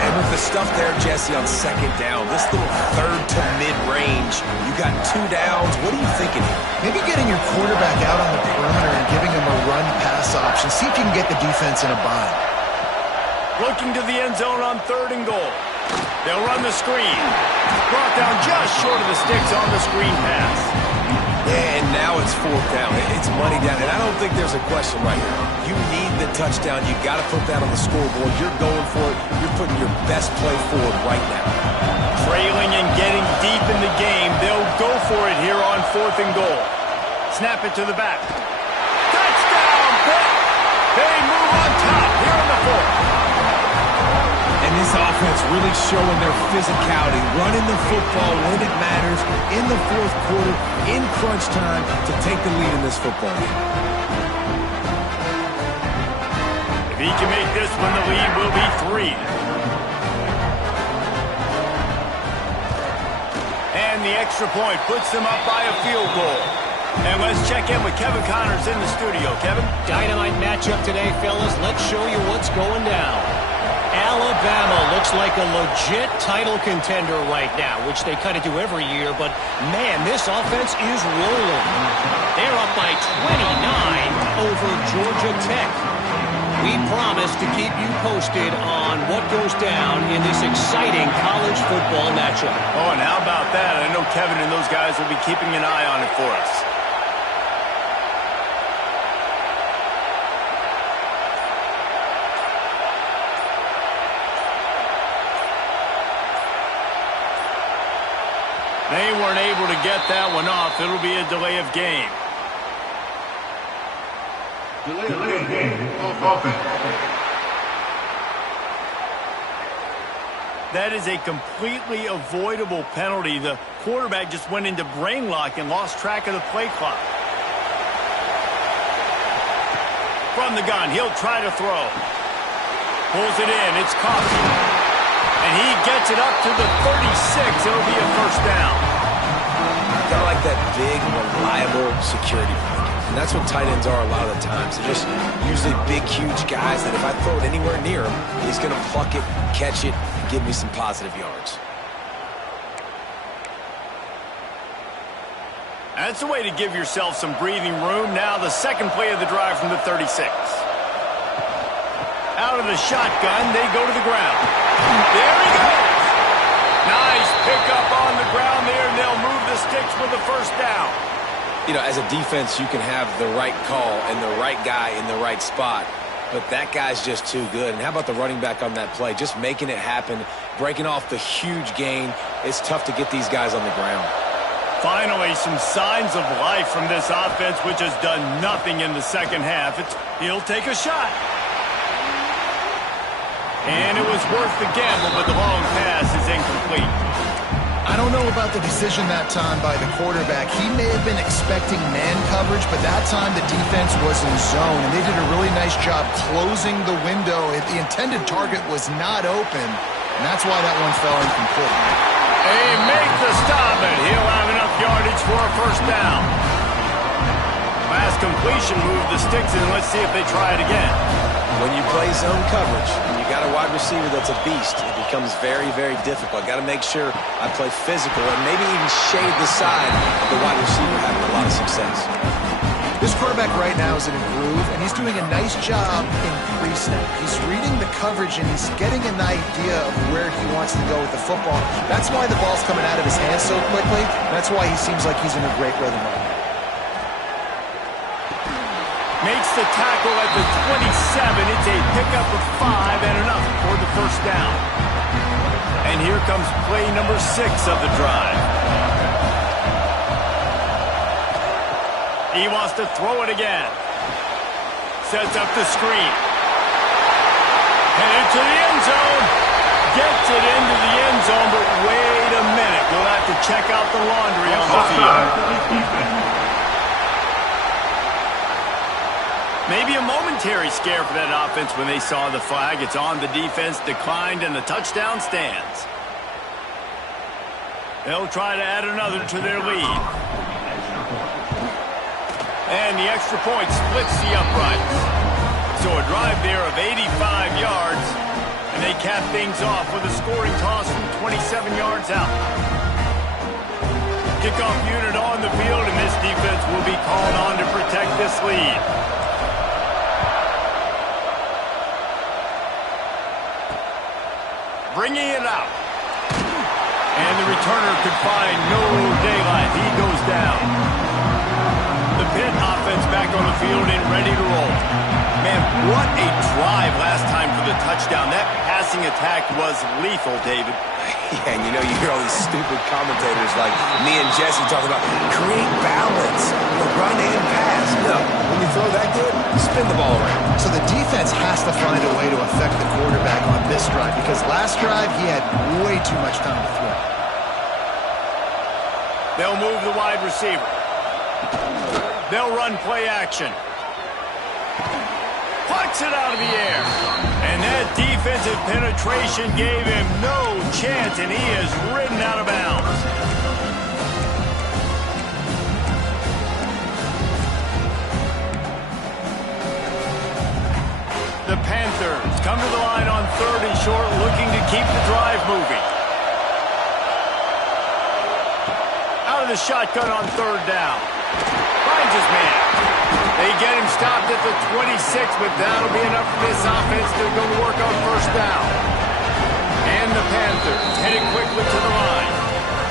And with the stuff there, Jesse, on 2nd down, this little 3rd to mid-range, you got 2 downs. What are you thinking here? Maybe getting your quarterback out on the perimeter and giving him a run-pass option. See if you can get the defense in a bind. Looking to the end zone on 3rd and goal. They'll run the screen. Brought down just short of the sticks on the screen pass. And now it's fourth down. It's money down, and I don't think there's a question right here. You need the touchdown. You got to put that on the scoreboard. You're going for it. You're putting your best play forward right now. Trailing and getting deep in the game, they'll go for it here on 4th and goal. Snap it to the back. Touchdown, Pitt! They move on top here in the 4th. And this offense really showing their physicality, running the football when it matters, in the 4th quarter, in crunch time, to take the lead in this football game. If he can make this one, the lead will be 3. And the extra point puts them up by a field goal. And let's check in with Kevin Connors in the studio. Kevin? Dynamite matchup today, fellas. Let's show you what's going down. Alabama looks like a legit title contender right now, which they kind of do every year, but man, this offense is rolling. They're up by 29 over Georgia Tech. We promise to keep you posted on what goes down in this exciting college football matchup. Oh, and how about that? I know Kevin and those guys will be keeping an eye on it for us. They weren't able to get that one off. It'll be a delay of game. Delay of game. Offense. That is a completely avoidable penalty. The quarterback just went into brain lock and lost track of the play clock. From the gun, he'll try to throw. Pulls it in. It's caught. And he gets it up to the 36. It'll be a first down. Kind of like that big, reliable security blanket. And that's what tight ends are a lot of the times. They're just usually big, huge guys that if I throw it anywhere near him, he's going to pluck it, catch it, and give me some positive yards. That's a way to give yourself some breathing room. Now the second play of the drive from the 36. Out of the shotgun, they go to the ground. There he goes. Nice pickup on the ground there, and they'll move the sticks with the first down. You know, as a defense, you can have the right call and the right guy in the right spot, but that guy's just too good. And how about the running back on that play? Just making it happen, breaking off the huge gain. It's tough to get these guys on the ground. Finally, some signs of life from this offense, which has done nothing in the second half. He'll take a shot. And it was worth the gamble, but the long pass is incomplete. I don't know about the decision that time by the quarterback. He may have been expecting man coverage, but that time the defense was in zone, and they did a really nice job closing the window. The intended target was not open, and that's why that one fell incomplete. They make the stop, and he'll have enough yardage for a first down. Pass completion moved the sticks, and let's see if they try it again. When you play zone coverage and you got a wide receiver that's a beast, it becomes very, very difficult. Got to make sure I play physical and maybe even shade the side of the wide receiver having a lot of success. This quarterback right now is in a groove, and he's doing a nice job in pre-snap. He's reading the coverage, and he's getting an idea of where he wants to go with the football. That's why the ball's coming out of his hands so quickly. That's why he seems like he's in a great rhythm right now. Makes the tackle at the 27. It's a pickup of 5 and enough for the first down. And here comes play number 6 of the drive. He wants to throw it again. Sets up the screen. And into the end zone. Gets it into the end zone, but wait a minute. We'll have to check out the laundry on the field. Maybe a momentary scare for that offense when they saw the flag. It's on the defense, declined, and the touchdown stands. They'll try to add another to their lead. And the extra point splits the uprights. So a drive there of 85 yards, and they cap things off with a scoring toss from 27 yards out. Kickoff unit on the field, and this defense will be called on to protect this lead. Bringing it out. And the returner could find no daylight. He goes down. Pitt offense back on the field and ready to roll. Man, what a drive last time for the touchdown. That passing attack was lethal, David. Yeah, and you hear all these stupid commentators like me and Jesse talking about create balance, run and pass. No, when you throw that good, spin the ball around. So the defense has to find a way to affect the quarterback on this drive because last drive he had way too much time to throw. They'll move the wide receiver. They'll run play action. Plucks it out of the air. And that defensive penetration gave him no chance, and he is ridden out of bounds. The Panthers come to the line on 3rd and short, looking to keep the drive moving. Out of the shotgun on 3rd down. Finds his man. They get him stopped at the 26, but that'll be enough for this offense to go to work on 1st down. And the Panthers heading quickly to the line.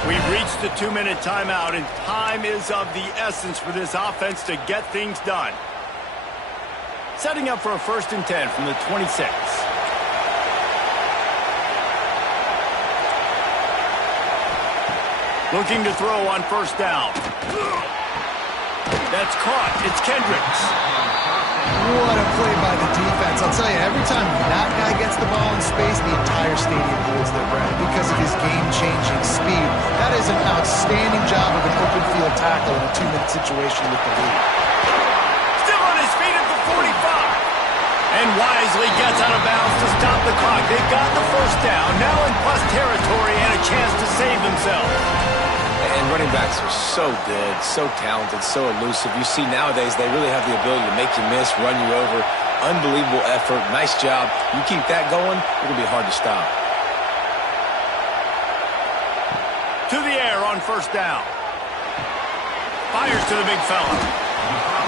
We've reached the 2-minute timeout, and time is of the essence for this offense to get things done. Setting up for a 1st and 10 from the 26. Looking to throw on 1st down. That's caught. It's Kendricks. What a play by the defense. I'll tell you, every time that guy gets the ball in space, the entire stadium holds their breath because of his game-changing speed. That is an outstanding job of an open field tackle in a 2-minute situation with the lead. Still on his feet at the 45. And wisely gets out of bounds to stop the clock. They've got the 1st down, now in plus territory and a chance to save themselves. And running backs are so good, so talented, so elusive. You see nowadays they really have the ability to make you miss, run you over. Unbelievable effort. Nice job. You keep that going, it'll be hard to stop. To the air on 1st down. Fires to the big fella.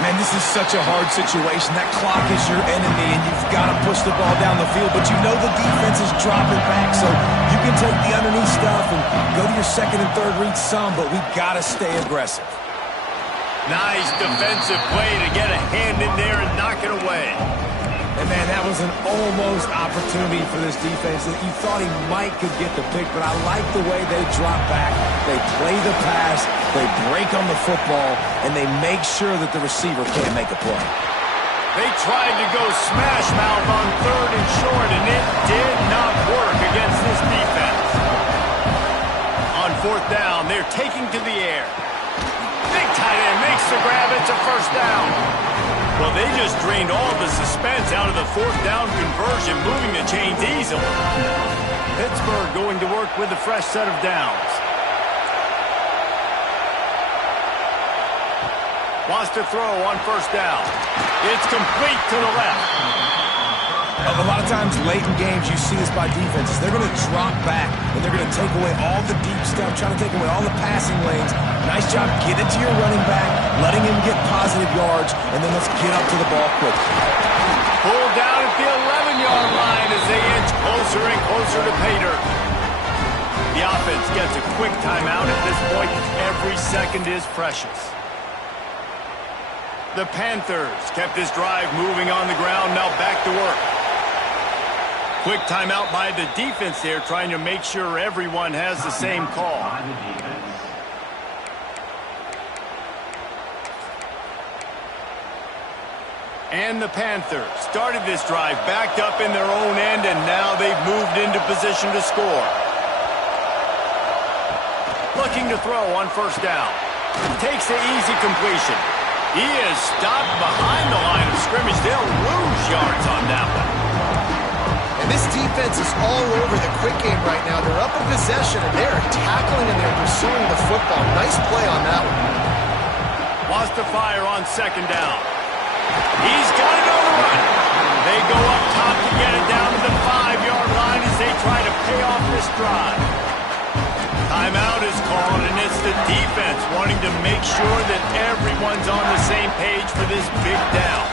Man, this is such a hard situation. That clock is your enemy, and you've got to push the ball down the field, but you know the defense is dropping back, so you can take the underneath stuff and go to your 2nd and 3rd read some, but we've got to stay aggressive. Nice defensive play to get a hand in there and knock it away. And, man, that was an almost opportunity for this defense. You thought he could get the pick, but I like the way they drop back. They play the pass, they break on the football, and they make sure that the receiver can't make a play. They tried to go smash mouth on 3rd and short, and it did not work against this defense. On 4th down, they're taking to the air. Big tight end makes the grab. It's a 1st down. Well, they just drained all the suspense out of the 4th down conversion, moving the chains easily. Pittsburgh going to work with a fresh set of downs. Wants to throw on 1st down. It's complete to the left. A lot of times late in games you see this by defenses. They're going to drop back, and they're going to take away all the deep stuff, trying to take away all the passing lanes. Nice job getting to your running back, letting him get positive yards, and then let's get up to the ball quickly. Pulled down at the 11-yard line as they inch closer and closer to pay dirt. The offense gets a quick timeout at this point. Every second is precious. The Panthers kept this drive moving on the ground, now back to work. Quick timeout by the defense there, trying to make sure everyone has the same call. And the Panthers started this drive backed up in their own end, and now they've moved into position to score. Looking to throw on 1st down. Takes the easy completion. He is stopped behind the line of scrimmage. They'll lose yards on that one. And this defense is all over the quick game right now. They're up in possession, and they're tackling and they're pursuing the football. Nice play on that one. Wants to fire on 2nd down. He's got it on the run. They go up top to get it down to the 5-yard line as they try to pay off this drive. Timeout is called, and it's the defense wanting to make sure that everyone's on the same page for this big down.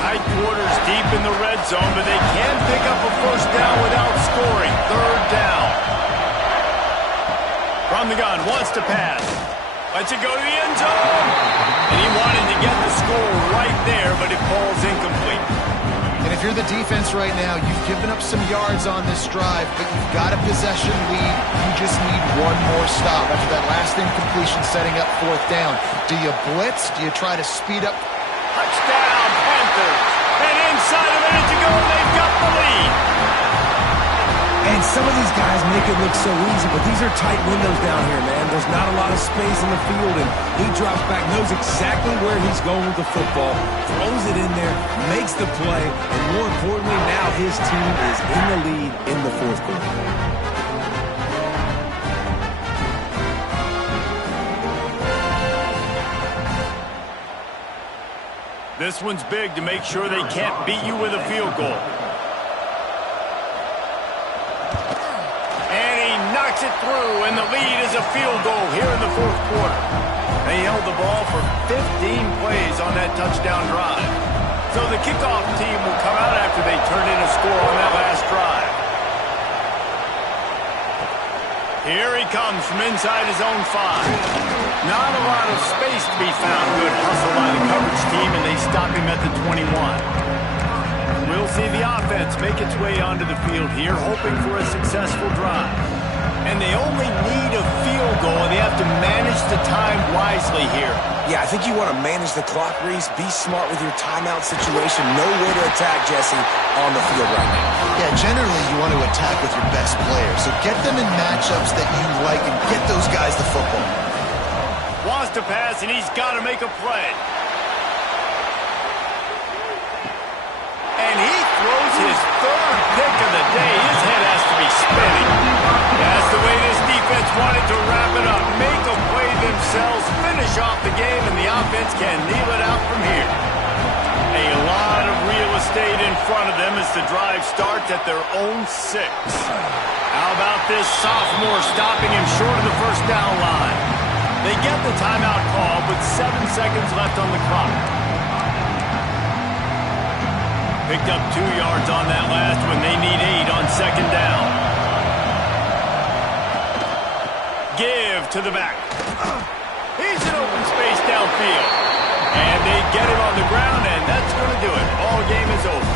Tight quarters deep in the red zone, but they can pick up a 1st down without scoring. 3rd down. From the gun, wants to pass. Lets it go to the end zone. And he wanted to get the score right there, but it falls incomplete. And if you're the defense right now, you've given up some yards on this drive, but you've got a possession lead. You just need one more stop after that last incompletion setting up fourth down. Do you blitz? Do you try to speed up? Touchdown, Panthers. And inside a minute to go, they've got the lead. And some of these guys make it look so easy, but these are tight windows down here, man. There's not a lot of space in the field, and he drops back, knows exactly where he's going with the football, throws it in there, makes the play, and more importantly, now his team is in the lead in the fourth quarter. This one's big to make sure they can't beat you with a field goal. And he knocks it through, and the lead is a field goal here in the fourth quarter. They held the ball for 15 plays on that touchdown drive. So the kickoff team will come out after they turn in a score on that last drive. Here he comes from inside his own 5. Not a lot of space to be found. Good hustle by the coverage team, and they stop him at the 21. We'll see the offense make its way onto the field here, hoping for a successful drive. And they only need a field goal, and they have to manage the time wisely here. Yeah, I think you want to manage the clock, Reese. Be smart with your timeout situation. Know where to attack, Jesse, on the field right now. Yeah, generally you want to attack with your best players. So get them in matchups that you like and get those guys the football. Wants to pass, and he's got to make a play. And he throws his third pick of the day. His head has to be spinning. That's the way this defense wanted to wrap it up. Make a play themselves, finish off the game, and the offense can kneel it out from here. A lot of real estate in front of them as the drive starts at their own 6. How about this sophomore stopping him short of the first down line? They get the timeout call with 7 seconds left on the clock. Picked up 2 yards on that last one. They need 8 on second down. Give to the back. He's in open space downfield. And they get him on the ground, and that's going to do it. Ball game is over.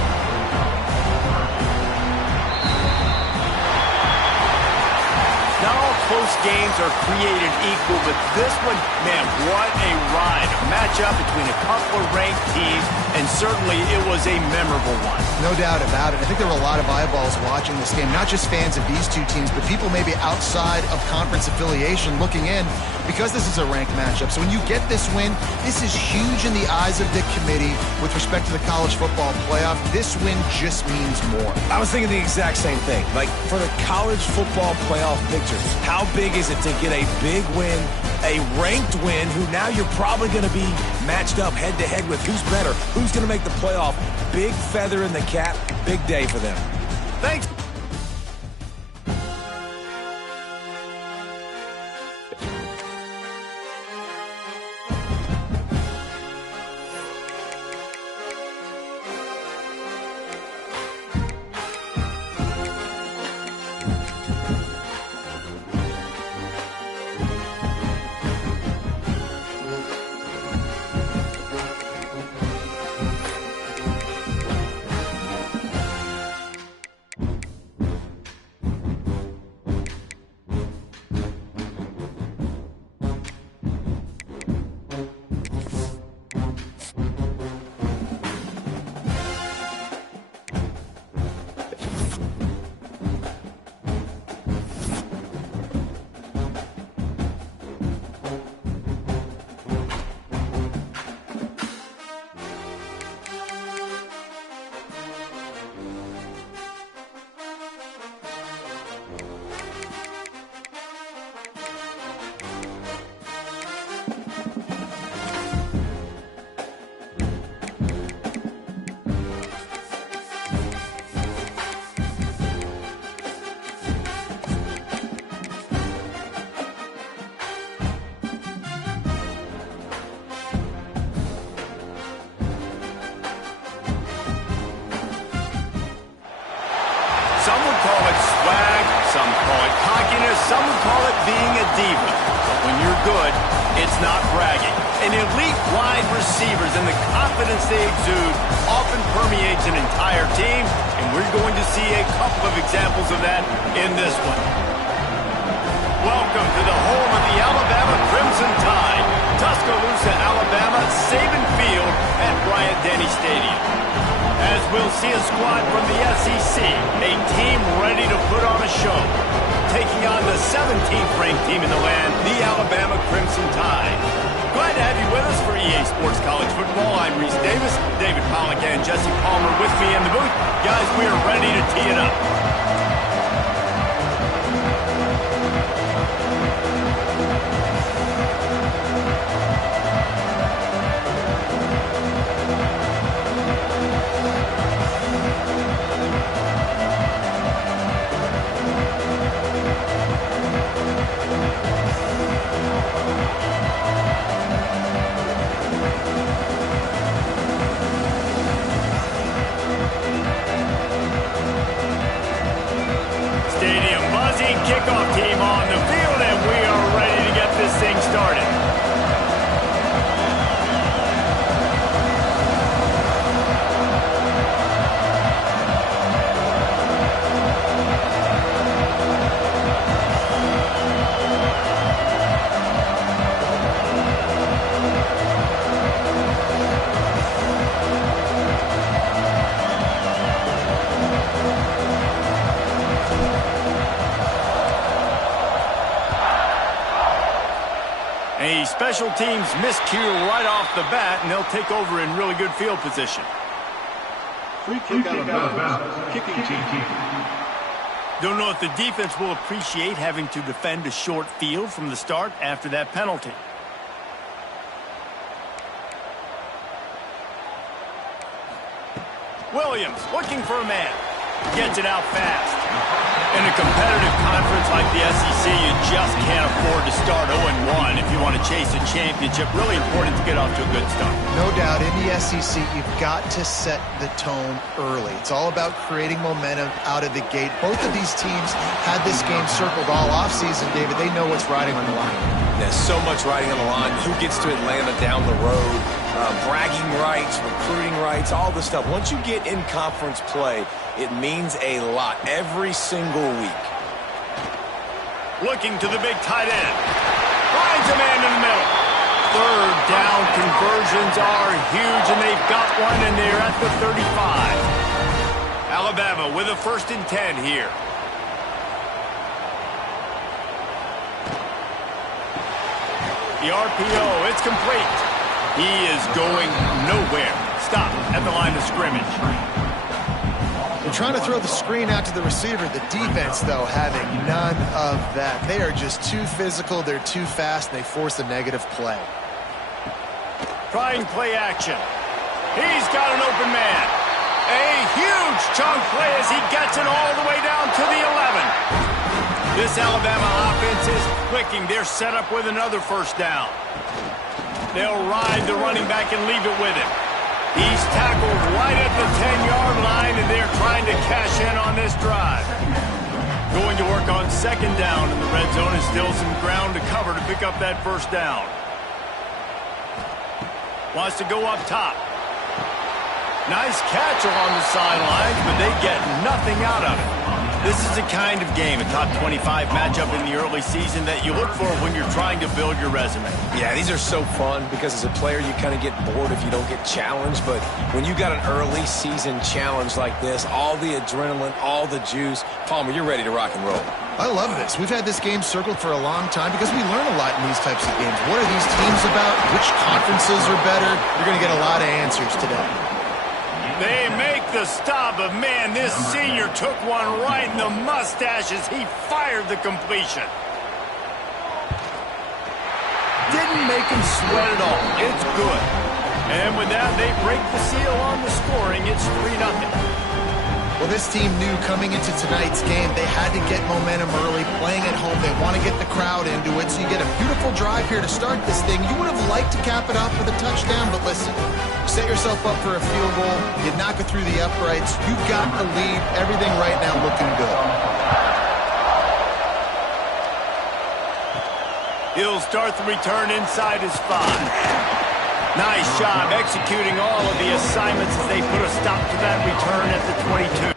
Not all close games are created equal, but this one, man, what a ride. A matchup between a couple of ranked teams, and certainly it was a memorable one. No doubt about it. I think there were a lot of eyeballs watching this game, not just fans of these two teams, but people maybe outside of conference affiliation looking in because this is a ranked matchup. So when you get this win, this is huge in the eyes of the committee with respect to the college football playoff. This win just means more. I was thinking the exact same thing. Like, for the college football playoff picture, how big is it to get a big win, a ranked win, who now you're probably going to be matched up head-to-head with who's better, who's going to make the playoff. Big feather in the cap, big day for them. Thanks. Some would call it swag, some call it cockiness, some would call it being a diva. But when you're good, It's not bragging. And elite wide receivers and the confidence they exude often permeates an entire team, and we're going to see a couple of examples of that in this one. Welcome to the home of the Alabama Crimson Tide, Tuscaloosa, Alabama, Saban Field at Bryant-Denny Stadium. As we'll see a squad from the SEC, a team ready to put on a show, taking on the 17th ranked team in the land, the Alabama Crimson Tide. Glad to have you with us for EA Sports College Football. I'm Reese Davis, David Pollack and Jesse Palmer with me in the booth. Guys, we are ready to tee it up. Kickoff team on the field, and we are ready to get this thing started. A special teams miscue right off the bat, and they'll take over in really good field position. Free kick out of bounds. Kicking team. Don't know if the defense will appreciate having to defend a short field from the start after that penalty. Williams looking for a man. Gets it out fast. In a competitive conference like the SEC, you just can't afford to start 0-1 if you want to chase a championship. Really important to get off to a good start. No doubt, in the SEC, you've got to set the tone early. It's all about creating momentum out of the gate. Both of these teams had this game circled all offseason, David. They know what's riding on the line. There's so much riding on the line. Who gets to Atlanta down the road? Bragging rights, recruiting rights, all this stuff. Once you get in conference play, it means a lot every single week. Looking to the big tight end. Finds a man in the middle. Third down conversions are huge, and they've got one, and they're at the 35. Alabama with a 1st and 10 here. The RPO, it's complete. He is going nowhere. Stop at the line of scrimmage. They're trying to throw the screen out to the receiver. The defense, though, having none of that. They are just too physical. They're too fast, and they force a negative play. Trying play action. He's got an open man. A huge chunk play as he gets it all the way down to the 11. This Alabama offense is clicking. They're set up with another 1st down. They'll ride the running back and leave it with him. He's tackled right at the 10-yard line, and they're trying to cash in on this drive. Going to work on 2nd down, and the red zone is still some ground to cover to pick up that 1st down. Wants to go up top. Nice catch along the sidelines, but they get nothing out of it. This is the kind of game, a top 25 matchup in the early season, that you look for when you're trying to build your resume. Yeah, these are so fun because as a player you kind of get bored if you don't get challenged, but when you got an early season challenge like this, all the adrenaline, all the juice, Palmer, you're ready to rock and roll. I love this. We've had this game circled for a long time because we learn a lot in these types of games. What are these teams about? Which conferences are better? You're going to get a lot of answers today. They make the stop, but man, this senior took one right in the mustache as he fired the completion. Didn't make him sweat at all. It's good. And with that, they break the seal on the scoring. It's 3-0. Well, this team knew coming into tonight's game they had to get momentum early, playing at home. They want to get the crowd into it, so you get a beautiful drive here to start this thing. You would have liked to cap it off with a touchdown, but listen, set yourself up for a field goal. You knock it through the uprights. You got the lead. Everything right now looking good. He'll start the return inside his 5. Nice job executing all of the assignments as they put a stop to that return at the 22.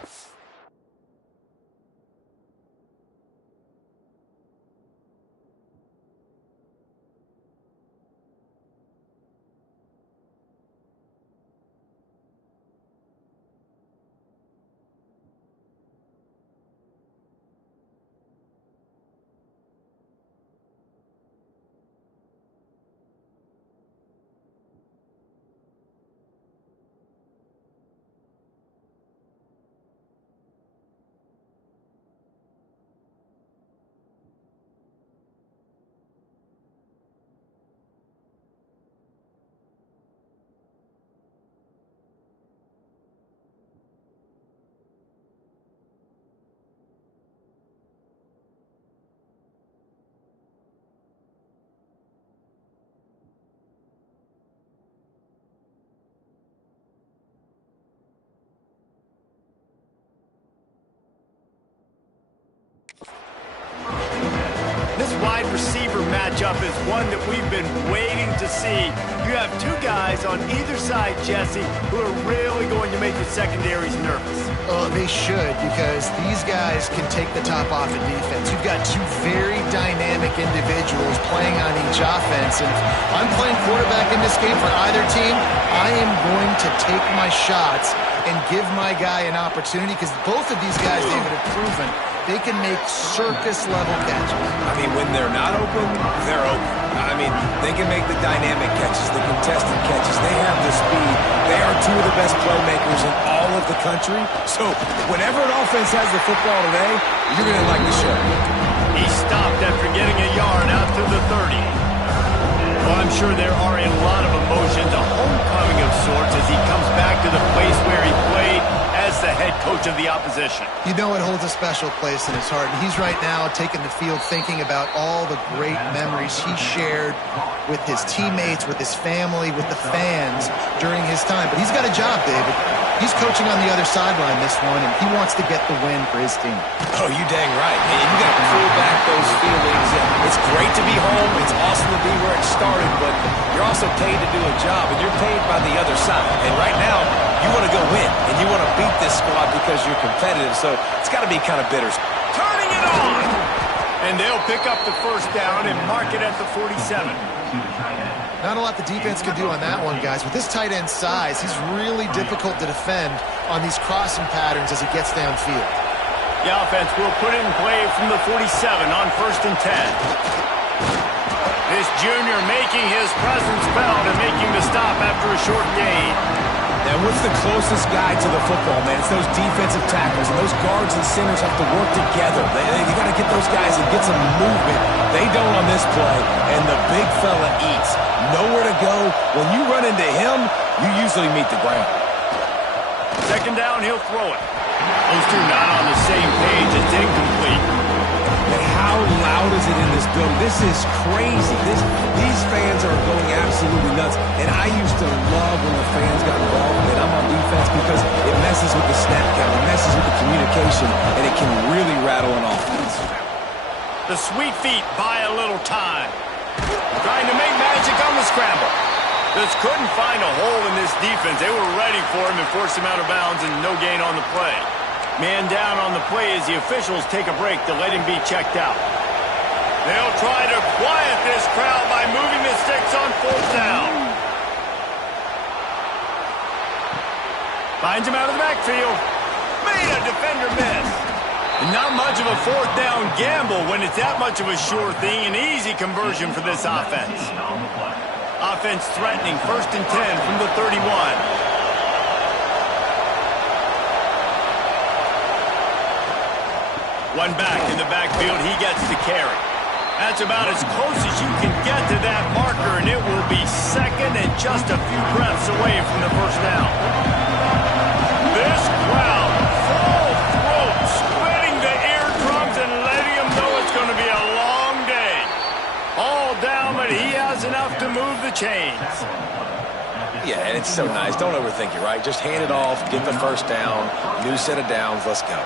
This wide receiver matchup is one that we've been waiting to see. You have two guys on either side, Jesse, who are really going to make the secondaries nervous. They should, because these guys can take the top off of defense. You've got two very dynamic individuals playing on each offense, and if I'm playing quarterback in this game for either team, I am going to take my shots and give my guy an opportunity, because both of these guys, David, have proven they can make circus-level catches. I mean, when they're not open, they're open. I mean, they can make the dynamic catches, the contested catches. They have the speed. They are two of the best playmakers in all of the country. So whenever an offense has the football today, you're going to like the show. He stopped after getting a yard out to the 30. Well, I'm sure there are a lot of emotions, a homecoming of sorts, as he comes back to the place where he played as the head coach of the opposition. You know it holds a special place in his heart. And he's right now taking the field thinking about all the great memories he shared with his teammates, with his family, with the fans during his time. But he's got a job, David. He's coaching on the other sideline this one, and he wants to get the win for his team. Oh, you dang right, man. You got to pull back those feelings. It's great to be home. It's awesome to be where it started, but you're also paid to do a job, and you're paid by the other side. And right now, you want to go win, and you want to beat this squad because you're competitive, so it's got to be kind of bitter. Turning it on! And they'll pick up the first down and mark it at the 47. Not a lot the defense can do on that one, guys. With this tight end size, he's really difficult to defend on these crossing patterns as he gets downfield. The offense will put it in play from the 47 on 1st and 10. This junior making his presence felt and making the stop after a short gain. Now, what's the closest guy to the football, man? It's those defensive tackles, and those guards and centers have to work together. They got to get those guys and get some movement. They don't on this play, and the big fella eats. Nowhere to go. When you run into him, you usually meet the ground. 2nd down, he'll throw it. Those two not on the same page. It's incomplete. And how loud is it in this building? This is crazy. These fans are going absolutely nuts. And I used to love when the fans got involved, and I'm on defense, because it messes with the snap count, it messes with the communication, and it can really rattle an offense. The sweet feet buy a little time. Trying to make magic on the scramble. Just couldn't find a hole in this defense. They were ready for him and forced him out of bounds, and no gain on the play. Man down on the play as the officials take a break to let him be checked out. They'll try to quiet this crowd by moving the sticks on 4th down. Finds him out of the backfield. Made a defender miss. Not much of a 4th down gamble when it's that much of a sure thing. An easy conversion for this offense. Offense threatening 1st and 10 from the 31. One back in the backfield, he gets the carry. That's about as close as you can get to that marker, and it will be 2nd and just a few breaths away from the 1st down. This crowd, full throat, splitting the eardrums and letting them know it's going to be a long day. All down, but he has enough to move the chains. Yeah, and it's so nice. Don't overthink it, right? Just hand it off, get the 1st down, new set of downs, let's go.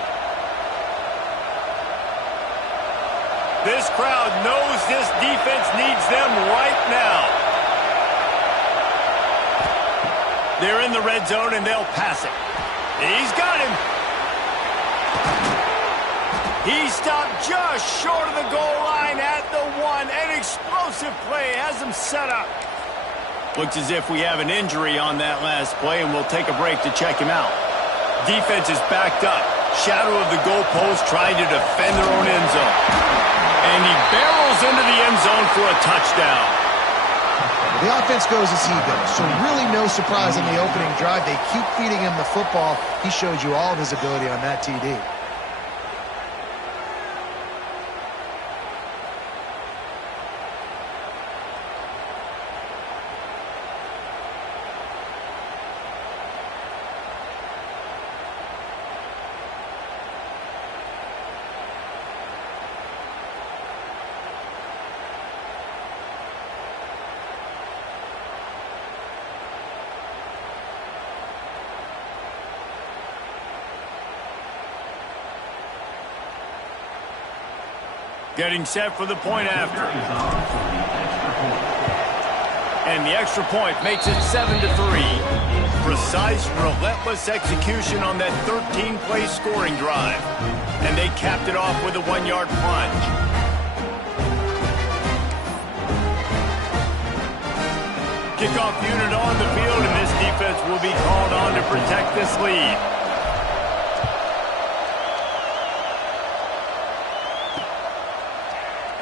This crowd knows this defense needs them right now. They're in the red zone, and they'll pass it. He's got him. He stopped just short of the goal line at the 1. An explosive play has him set up. Looks as if we have an injury on that last play, and we'll take a break to check him out. Defense is backed up. Shadow of the goalpost trying to defend their own end zone. And he barrels into the end zone for a touchdown. The offense goes as he goes, so really no surprise in the opening drive. They keep feeding him the football. He showed you all of his ability on that TD. Getting set for the point after. And the extra point makes it 7-3. Precise, relentless execution on that 13-play scoring drive. And they capped it off with a 1-yard plunge. Kickoff unit on the field, and this defense will be called on to protect this lead.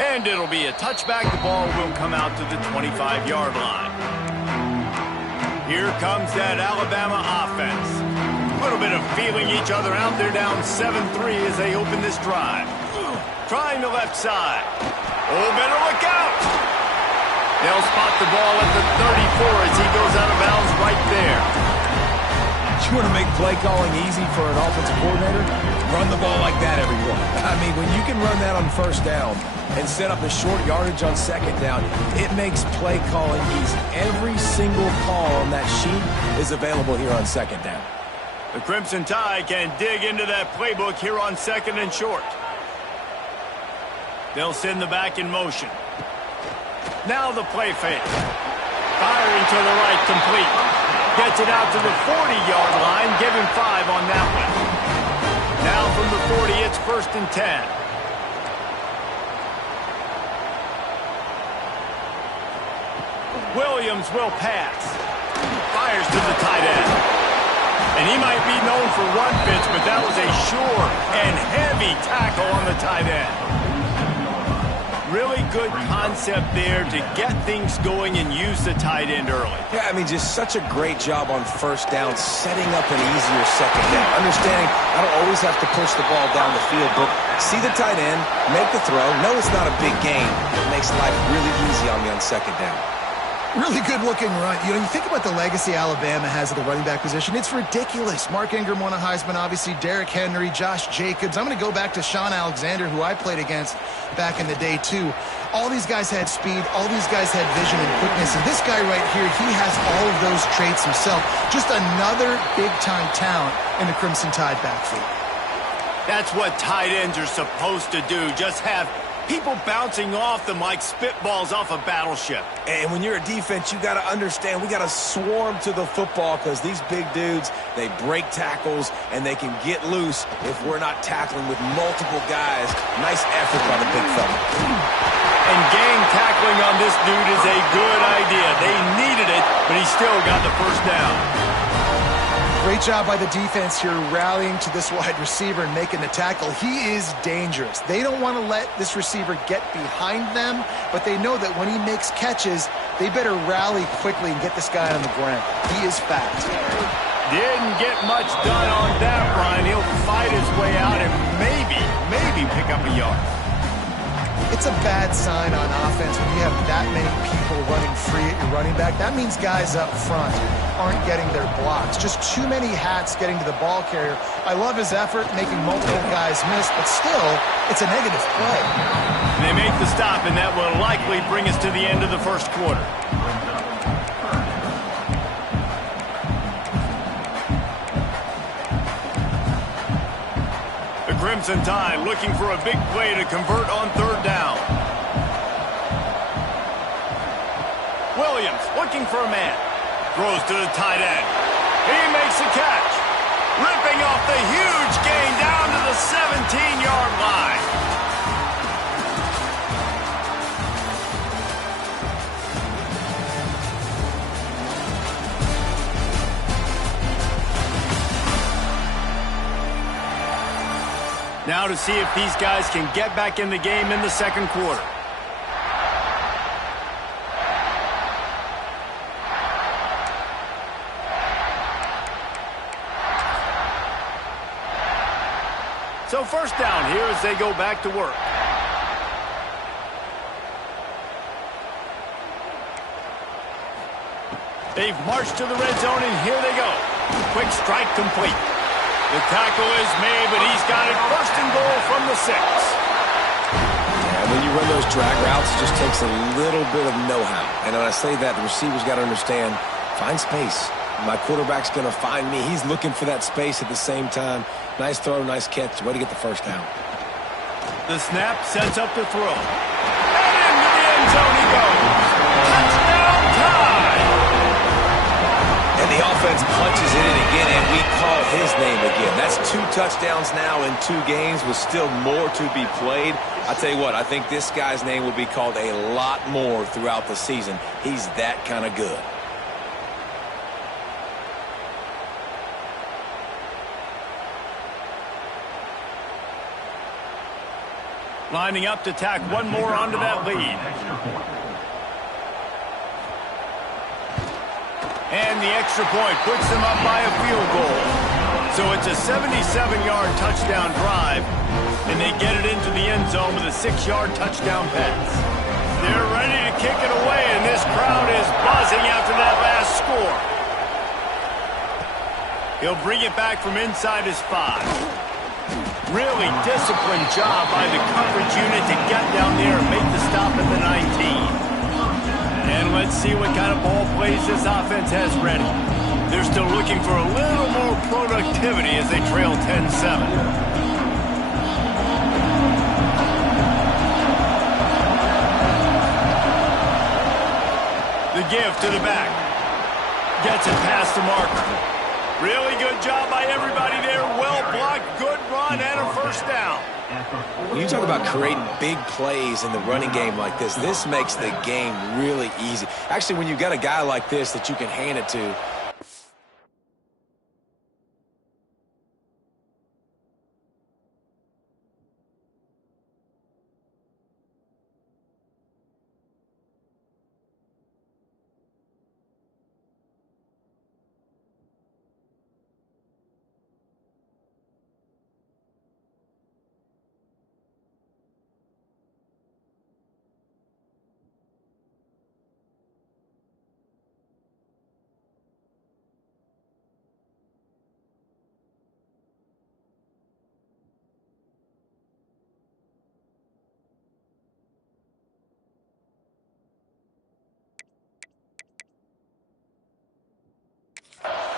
And it'll be a touchback. The ball will come out to the 25-yard line. Here comes that Alabama offense. A little bit of feeling each other out. They're down 7-3 as they open this drive. Trying the left side. Oh, better look out. They'll spot the ball at the 34 as he goes out of bounds right there. You want to make play calling easy for an offensive coordinator? Run the ball like that, everyone. I mean, when you can run that on first down and set up a short yardage on second down, it makes play calling easy. Every single call on that sheet is available here on second down. The Crimson Tide can dig into that playbook here on second and short. They'll send the back in motion. Now the play fake. Firing to the right, complete. Gets it out to the 40-yard line. Give him 5 on that one. Now from the 40, it's 1st and 10. Williams will pass. Fires to the tight end. And he might be known for run fits, but that was a sure and heavy tackle on the tight end. Really good concept there to get things going and use the tight end early. Yeah, I mean, just such a great job on first down, setting up an easier second down. Understanding I don't always have to push the ball down the field, but see the tight end, make the throw. No, it's not a big gain. It makes life really easy on me on second down. Really good-looking run. You know, you think about the legacy Alabama has at the running back position. It's ridiculous. Mark Ingram won a Heisman, obviously. Derrick Henry, Josh Jacobs. I'm going to go back to Sean Alexander, who I played against back in the day, too. All these guys had speed. All these guys had vision and quickness. And this guy right here, he has all of those traits himself. Just another big-time talent in the Crimson Tide backfield. That's what tight ends are supposed to do. Just have people bouncing off them like spitballs off a battleship. And when you're a defense, you got to understand we got to swarm to the football because these big dudes, they break tackles and they can get loose if we're not tackling with multiple guys. Nice effort by the big fella. And gang tackling on this dude is a good idea. They needed it, but he still got the first down. Great job by the defense here rallying to this wide receiver and making the tackle. He is dangerous. They don't want to let this receiver get behind them, but they know that when he makes catches, they better rally quickly and get this guy on the ground. He is fast. Didn't get much done on that run. He'll fight his way out and maybe pick up a yard. It's a bad sign on offense when you have that many people running free at your running back. That means guys up front aren't getting their blocks. Just too many hats getting to the ball carrier. I love his effort, making multiple guys miss, but still, it's a negative play. They make the stop, and that will likely bring us to the end of the first quarter. Crimson Tide looking for a big play to convert on third down. Williams looking for a man. Throws to the tight end. He makes the catch. Ripping off the huge gain down to the 17-yard line. Now to see if these guys can get back in the game in the second quarter. So first down here as they go back to work. They've marched to the red zone, and here they go. Quick strike complete. The tackle is made, but he's got it first and goal from the 6. And when you run those drag routes, it just takes a little bit of know-how. And when I say that, the receiver's got to understand, find space. My quarterback's going to find me. He's looking for that space at the same time. Nice throw, nice catch. Way to get the first down. The snap sets up the throw. And into the end zone he goes. Touchdown time! And the offense punches it in again, and we call his name again. That's 2 touchdowns now in 2 games with still more to be played. I tell you what, I think this guy's name will be called a lot more throughout the season. He's that kind of good. Lining up to tack one more onto that lead. And the extra point puts them up by a field goal. So it's a 77-yard touchdown drive, and they get it into the end zone with a 6-yard touchdown pass. They're ready to kick it away, and this crowd is buzzing after that last score. He'll bring it back from inside his 5. Really disciplined job by the coverage unit to get down there and make the stop at the 19. And let's see what kind of ball plays this offense has ready. They're still looking for a little more productivity as they trail 10-7. The give to the back. Gets it past the marker. Really good job by everybody there. Well blocked, good run, and a first down. When you talk about creating big plays in the running game like this makes the game really easy. Actually, when you've got a guy like this that you can hand it to,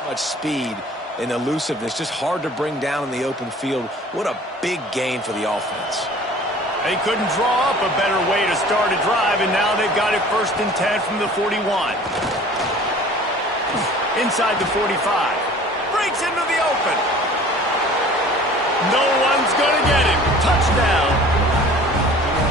much speed and elusiveness, just hard to bring down in the open field. What a big gain for the offense. They couldn't draw up a better way to start a drive, and now they've got it 1st and 10 from the 41. Inside the 45. Breaks into the open. No one's going to get him. Touchdown.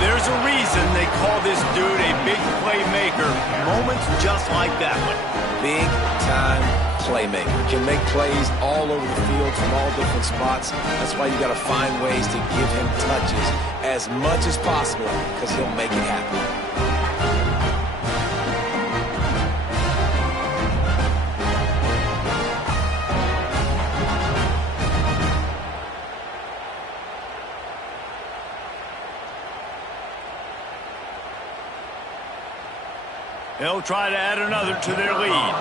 There's a reason they call this dude a big playmaker. Moments just like that one. Big-time playmaker. Can make plays all over the field from all different spots. That's why you got to find ways to give him touches as much as possible, because he'll make it happen. They'll try to add another to their lead.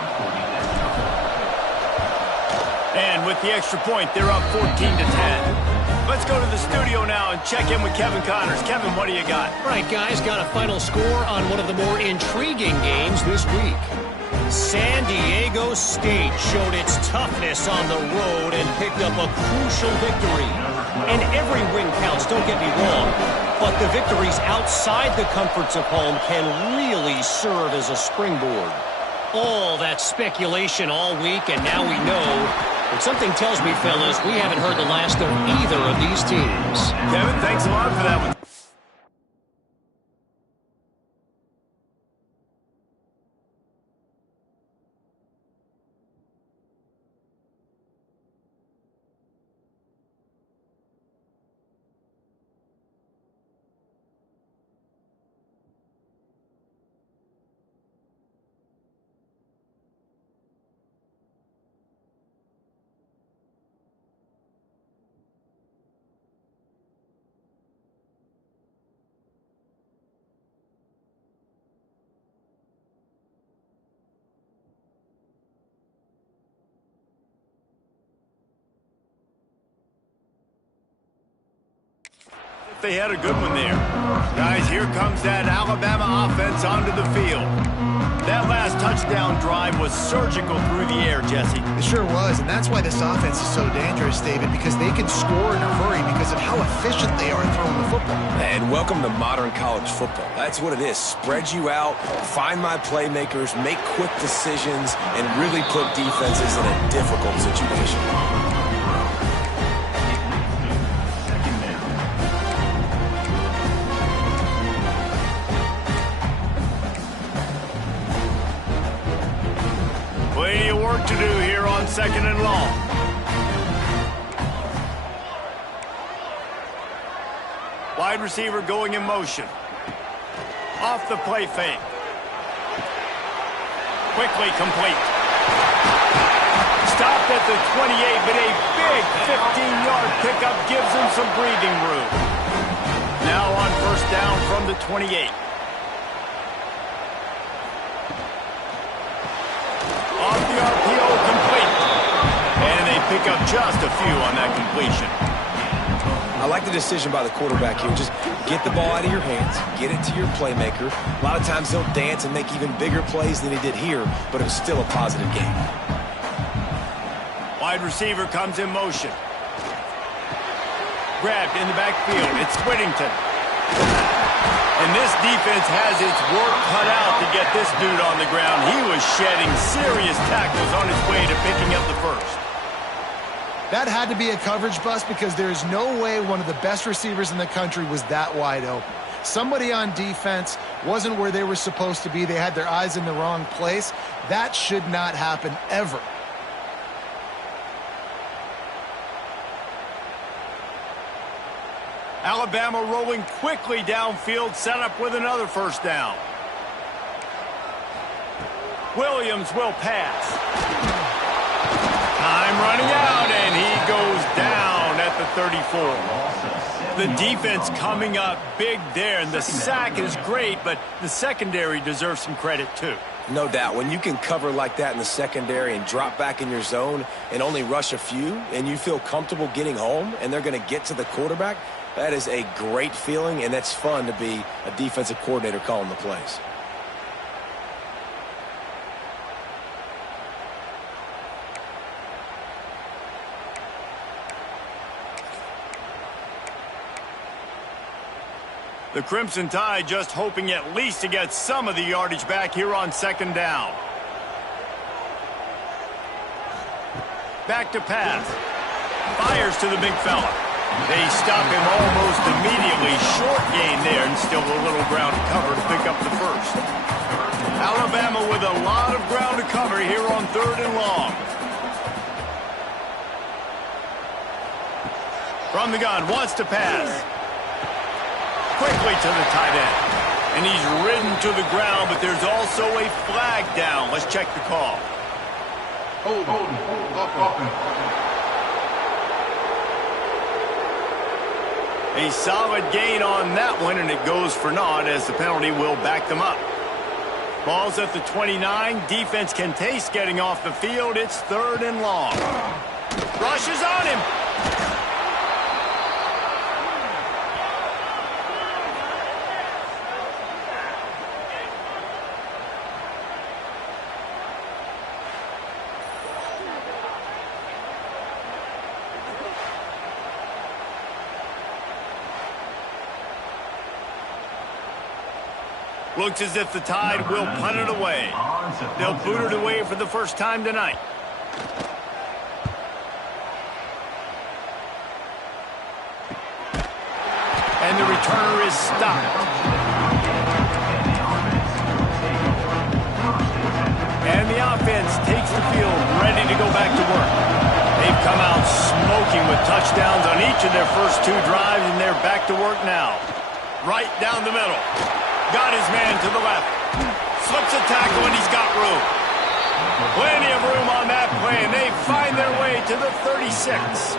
And with the extra point, they're up 14-10. Let's go to the studio now and check in with Kevin Connors. Kevin, what do you got? All right, guys, got a final score on one of the more intriguing games this week. San Diego State showed its toughness on the road and picked up a crucial victory. And every win counts, don't get me wrong. But the victories outside the comforts of home can really serve as a springboard. All that speculation all week, and now we know. But something tells me, fellas, we haven't heard the last of either of these teams. Kevin, thanks a lot for that one. They had a good one there. Guys, here comes that Alabama offense onto the field. That last touchdown drive was surgical through the air, Jesse. It sure was, and that's why this offense is so dangerous, David, because they can score in a hurry because of how efficient they are throwing the football. And welcome to modern college football. That's what it is. Spread you out, find my playmakers, make quick decisions, and really put defenses in a difficult situation. Plenty of work to do here on 2nd and long. Wide receiver going in motion. Off the play fake. Quickly complete. Stopped at the 28, but a big 15-yard pickup gives him some breathing room. Now on 1st down from the 28. Off the RPO, complete. And they pick up just a few on that completion. I like the decision by the quarterback here. Just get the ball out of your hands, get it to your playmaker. A lot of times he'll dance and make even bigger plays than he did here, but it was still a positive game. Wide receiver comes in motion. Grabbed in the backfield. It's Whittington. And this defense has its work cut out to get this dude on the ground. He was shedding serious tackles on his way to picking up the first. That had to be a coverage bust because there is no way one of the best receivers in the country was that wide open. Somebody on defense wasn't where they were supposed to be. They had their eyes in the wrong place. That should not happen ever. Alabama rolling quickly downfield, set up with another 1st down. Williams will pass. Time running out, and he goes down at the 34. The defense coming up big there, and the sack is great, but the secondary deserves some credit too. No doubt. When you can cover like that in the secondary and drop back in your zone and only rush a few, and you feel comfortable getting home, and they're going to get to the quarterback, that is a great feeling, and that's fun to be a defensive coordinator calling the plays. The Crimson Tide just hoping at least to get some of the yardage back here on 2nd down. Back to pass. Fires to the big fella. They stop him almost immediately. Short gain there, and still a little ground to cover to pick up the first. Alabama with a lot of ground to cover here on 3rd and long. From the gun, wants to pass. Quickly to the tight end. And he's ridden to the ground, but there's also a flag down. Let's check the call. Hold on. A solid gain on that one, and it goes for naught as the penalty will back them up. Ball's at the 29. Defense can taste getting off the field. It's 3rd and long. Rushes on him. Looks as if the Tide will punt it away. They'll boot it away for the first time tonight. And the returner is stopped. And the offense takes the field, ready to go back to work. They've come out smoking with touchdowns on each of their first 2 drives, and they're back to work now. Right down the middle. Got his man to the left. Slips a tackle, and he's got room. Plenty of room on that play, and they find their way to the 36.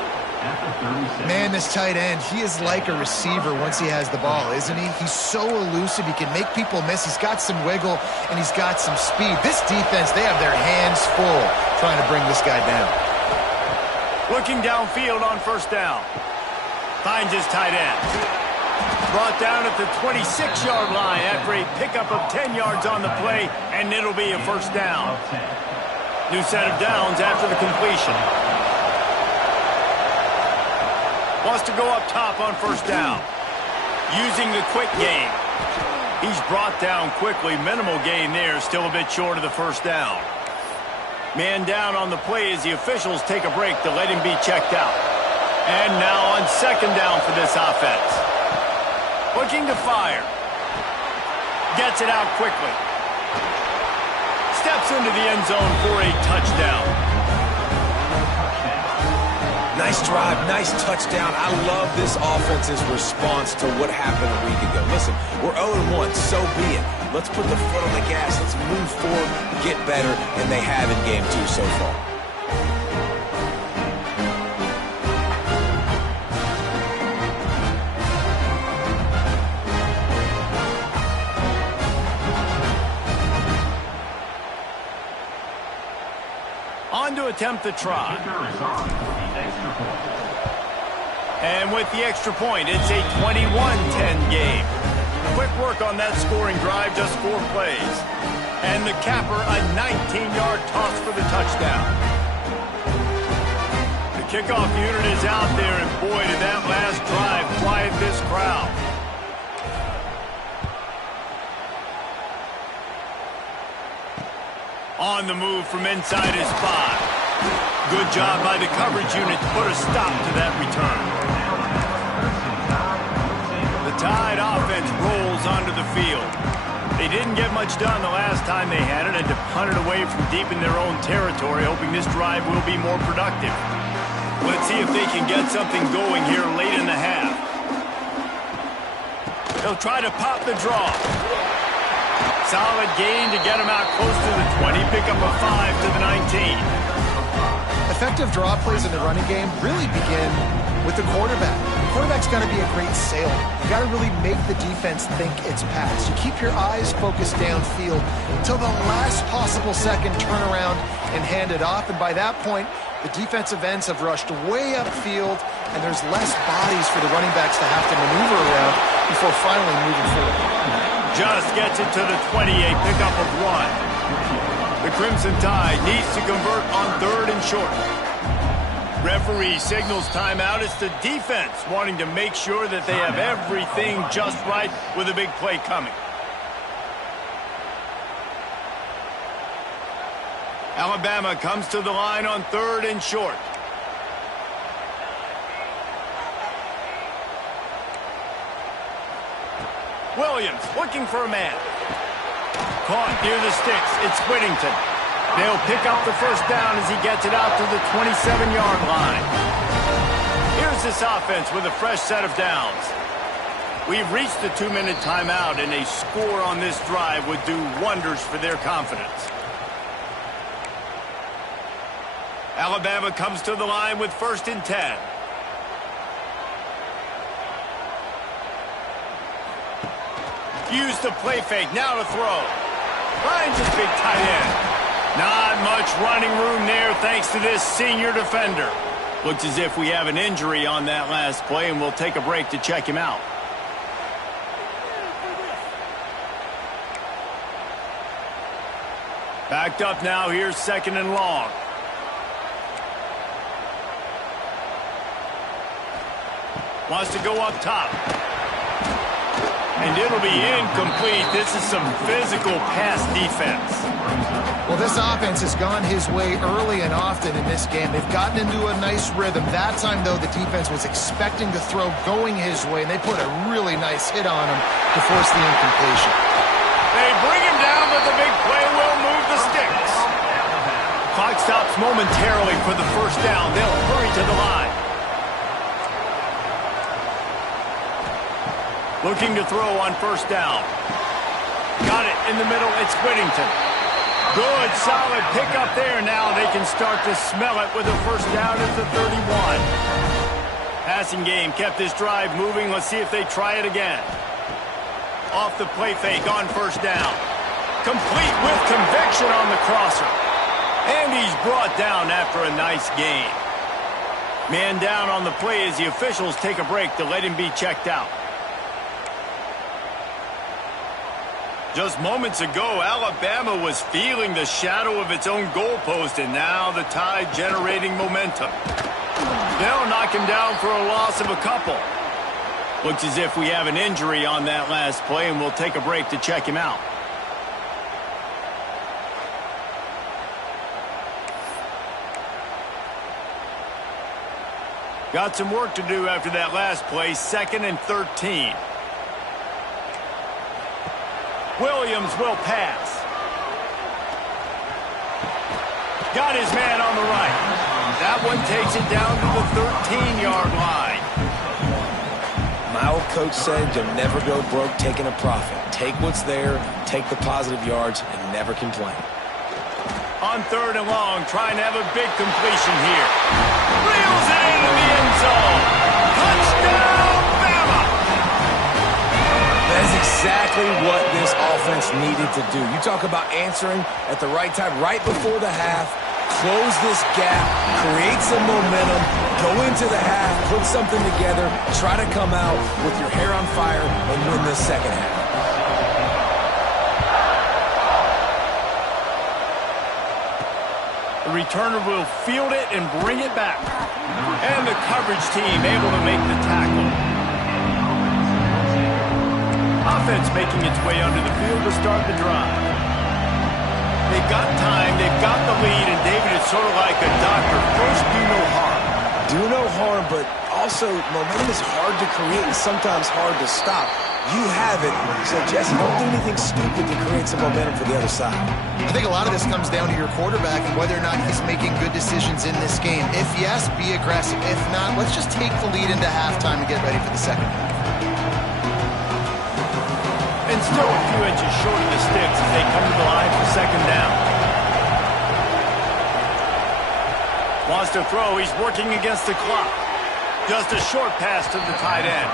Man, this tight end, he is like a receiver once he has the ball, isn't he? He's so elusive. He can make people miss. He's got some wiggle, and he's got some speed. This defense, they have their hands full trying to bring this guy down. Looking downfield on first down. Finds his tight end. Brought down at the 26-yard line after a pickup of 10 yards on the play, and it'll be a first down. New set of downs after the completion. Wants to go up top on first down. Using the quick game. He's brought down quickly. Minimal gain there. Still a bit short of the first down. Man down on the play as the officials take a break to let him be checked out. And now on second down for this offense. Looking to fire. Gets it out quickly. Steps into the end zone for a touchdown. Nice drive, nice touchdown. I love this offense's response to what happened a week ago. Listen, we're 0-1, so be it. Let's put the foot on the gas. Let's move forward, get better, and they have in game 2 so far. On to attempt the try. And with the extra point, it's a 21-10 game. Quick work on that scoring drive, just 4 plays. And the capper, a 19-yard toss for the touchdown. The kickoff unit is out there, and boy, did that last drive quiet this crowd. On the move from inside his 5. Good job by the coverage unit to put a stop to that return. The Tide offense rolls onto the field. They didn't get much done the last time they had it and to punt it away from deep in their own territory, hoping this drive will be more productive. Let's see if they can get something going here late in the half. They'll try to pop the draw. Solid gain to get him out close to the 20. Pick up a 5 to the 19. Effective draw plays in the running game really begin with the quarterback. The quarterback's got to be a great sailor. You got to really make the defense think it's pass. You keep your eyes focused downfield until the last possible second, turn around and hand it off. And by that point, the defensive ends have rushed way upfield, and there's less bodies for the running backs to have to maneuver around before finally moving forward. Just gets it to the 28, pickup of 1. The Crimson Tide needs to convert on 3rd and short. Referee signals timeout. It's the defense wanting to make sure that they have everything just right with a big play coming. Alabama comes to the line on 3rd and short. Williams looking for a man. Caught near the sticks. It's Whittington. They'll pick up the first down as he gets it out to the 27-yard line. Here's this offense with a fresh set of downs. We've reached the 2-minute timeout, and a score on this drive would do wonders for their confidence. Alabama comes to the line with 1st and 10. Use the play fake, now to throw. Finds his big tight end. Not much running room there thanks to this senior defender. Looks as if we have an injury on that last play, and we'll take a break to check him out. Backed up now, here's 2nd and long. Wants to go up top. And it'll be incomplete. This is some physical pass defense. Well, this offense has gone his way early and often in this game. They've gotten into a nice rhythm. That time, though, the defense was expecting the throw going his way, and they put a really nice hit on him to force the incompletion. They bring him down, but the big play will move the sticks. Clock stops momentarily for the first down. They'll hurry to the line. Looking to throw on first down. Got it in the middle. It's Whittington. Good, solid pickup there. Now they can start to smell it with a first down at the 31. Passing game kept this drive moving. Let's see if they try it again. Off the play fake on first down. Complete with conviction on the crosser. And he's brought down after a nice gain. Man down on the play as the officials take a break to let him be checked out. Just moments ago, Alabama was feeling the shadow of its own goalpost, and now the Tide generating momentum. They'll knock him down for a loss of a couple. Looks as if we have an injury on that last play, and we'll take a break to check him out. Got some work to do after that last play, 2nd and 13. Williams will pass. Got his man on the right. That one takes it down to the 13-yard line. My old coach said you'll never go broke taking a profit. Take what's there, take the positive yards, and never complain. On 3rd and long, trying to have a big completion here. Reels it into the end zone. Touchdown, Bama! That is exactly what this offense needed to do. You talk about answering at the right time, right before the half, close this gap, create some momentum, go into the half, put something together, try to come out with your hair on fire and win this second half. The returner will field it and bring it back. And the coverage team able to make the tackle. Offense making its way under the field to start the drive. They've got time, they've got the lead, and David, it's sort of like a doctor. First, do no harm. Do no harm, but also momentum is hard to create and sometimes hard to stop. You have it, so Jesse, don't do anything stupid to create some momentum for the other side. I think a lot of this comes down to your quarterback and whether or not he's making good decisions in this game. If yes, be aggressive. If not, let's just take the lead into halftime and get ready for the second half. And still a few inches short of the sticks as they come to the line for second down. Wants to throw. He's working against the clock. Just a short pass to the tight end.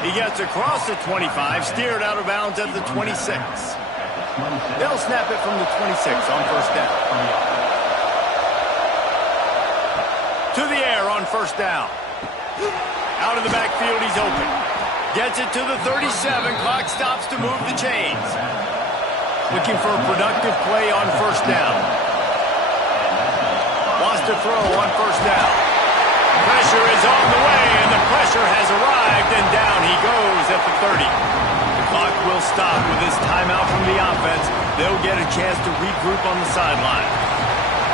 He gets across the 25, steered out of bounds at the 26. They'll snap it from the 26 on first down. To the air on first down. Out of the backfield, he's open. Gets it to the 37. Clock stops to move the chains. Looking for a productive play on first down. Wants to throw on first down. Pressure is on the way, and the pressure has arrived, and down he goes at the 30. The clock will stop with this timeout from the offense. They'll get a chance to regroup on the sideline.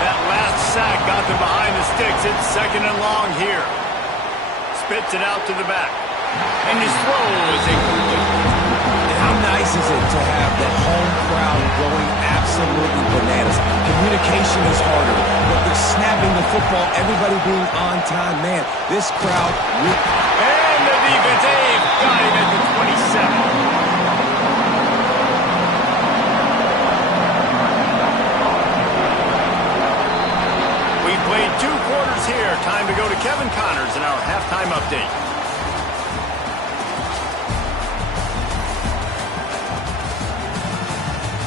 That last sack got them behind the sticks. It's 2nd and long here. Spits it out to the back. And his throw is incomplete. How nice is it to have that home crowd going absolutely bananas? Communication is harder, but they're snapping the football, everybody being on time. Man, this crowd... And the defense, they've got him at the 27. We've played 2 quarters here. Time to go to Kevin Connors in our halftime update.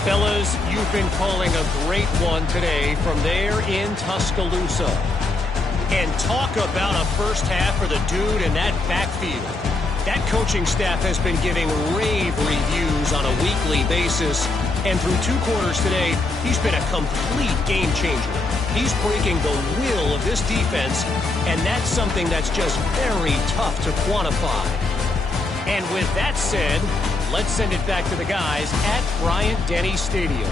Fellas, you've been calling a great one today from there in Tuscaloosa. And talk about a first half for the dude in that backfield. That coaching staff has been giving rave reviews on a weekly basis. And through 2 quarters today, he's been a complete game changer. He's breaking the will of this defense, and that's something that's just very tough to quantify. And with that said, Let's send it back to the guys at Bryant-Denny Stadium.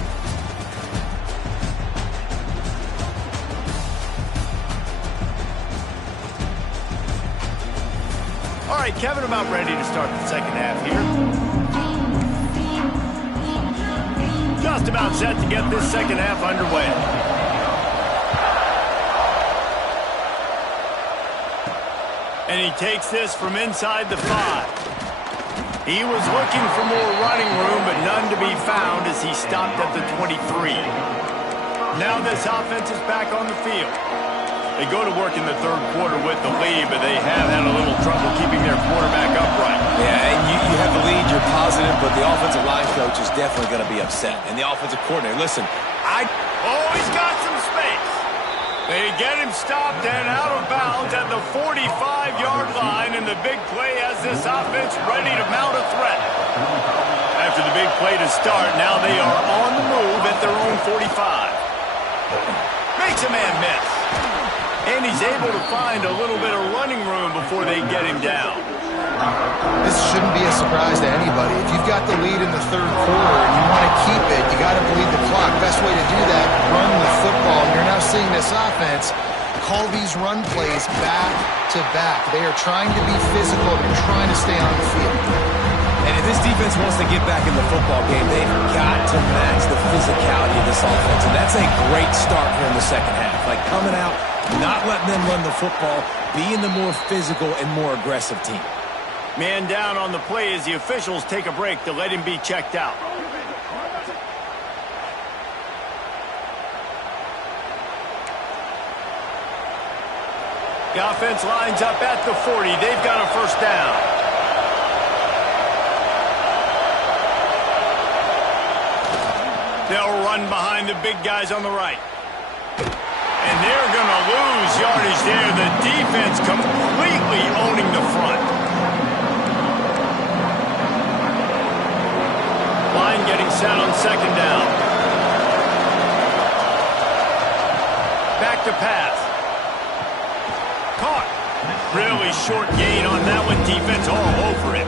All right, Kevin, about ready to start the second half here. Just about set to get this second half underway. And he takes this from inside the 5. He was looking for more running room, but none to be found as he stopped at the 23. Now this offense is back on the field. They go to work in the third quarter with the lead, but they have had a little trouble keeping their quarterback upright. Yeah, and you have the lead, you're positive, but the offensive line coach is definitely going to be upset. And the offensive coordinator, listen, Oh, he's got some space. They get him stopped and out of bounds at the 45-yard line, and the big play has this offense ready to mount a threat. After the big play to start, now they are on the move at their own 45. Makes a man miss. And he's able to find a little bit of running room before they get him down. This shouldn't be a surprise to anybody. If you've got the lead in the third quarter and you want to keep it, you got to bleed the clock. Best way to do that, run the football. And you're now seeing this offense call these run plays back to back. They are trying to be physical. They're trying to stay on the field. and if this defense wants to get back in the football game, they've got to match the physicality of this offense. And that's a great start here in the second half. Like coming out, not letting them run the football, being the more physical and more aggressive team. Man down on the play as the officials take a break to let him be checked out. The offense lines up at the 40. They've got a first down. They'll run behind the big guys on the right. And they're going to lose yardage there. The defense completely owning the front. Line getting set on second down. Back to pass. Caught. Really short gain on that one. Defense all over it.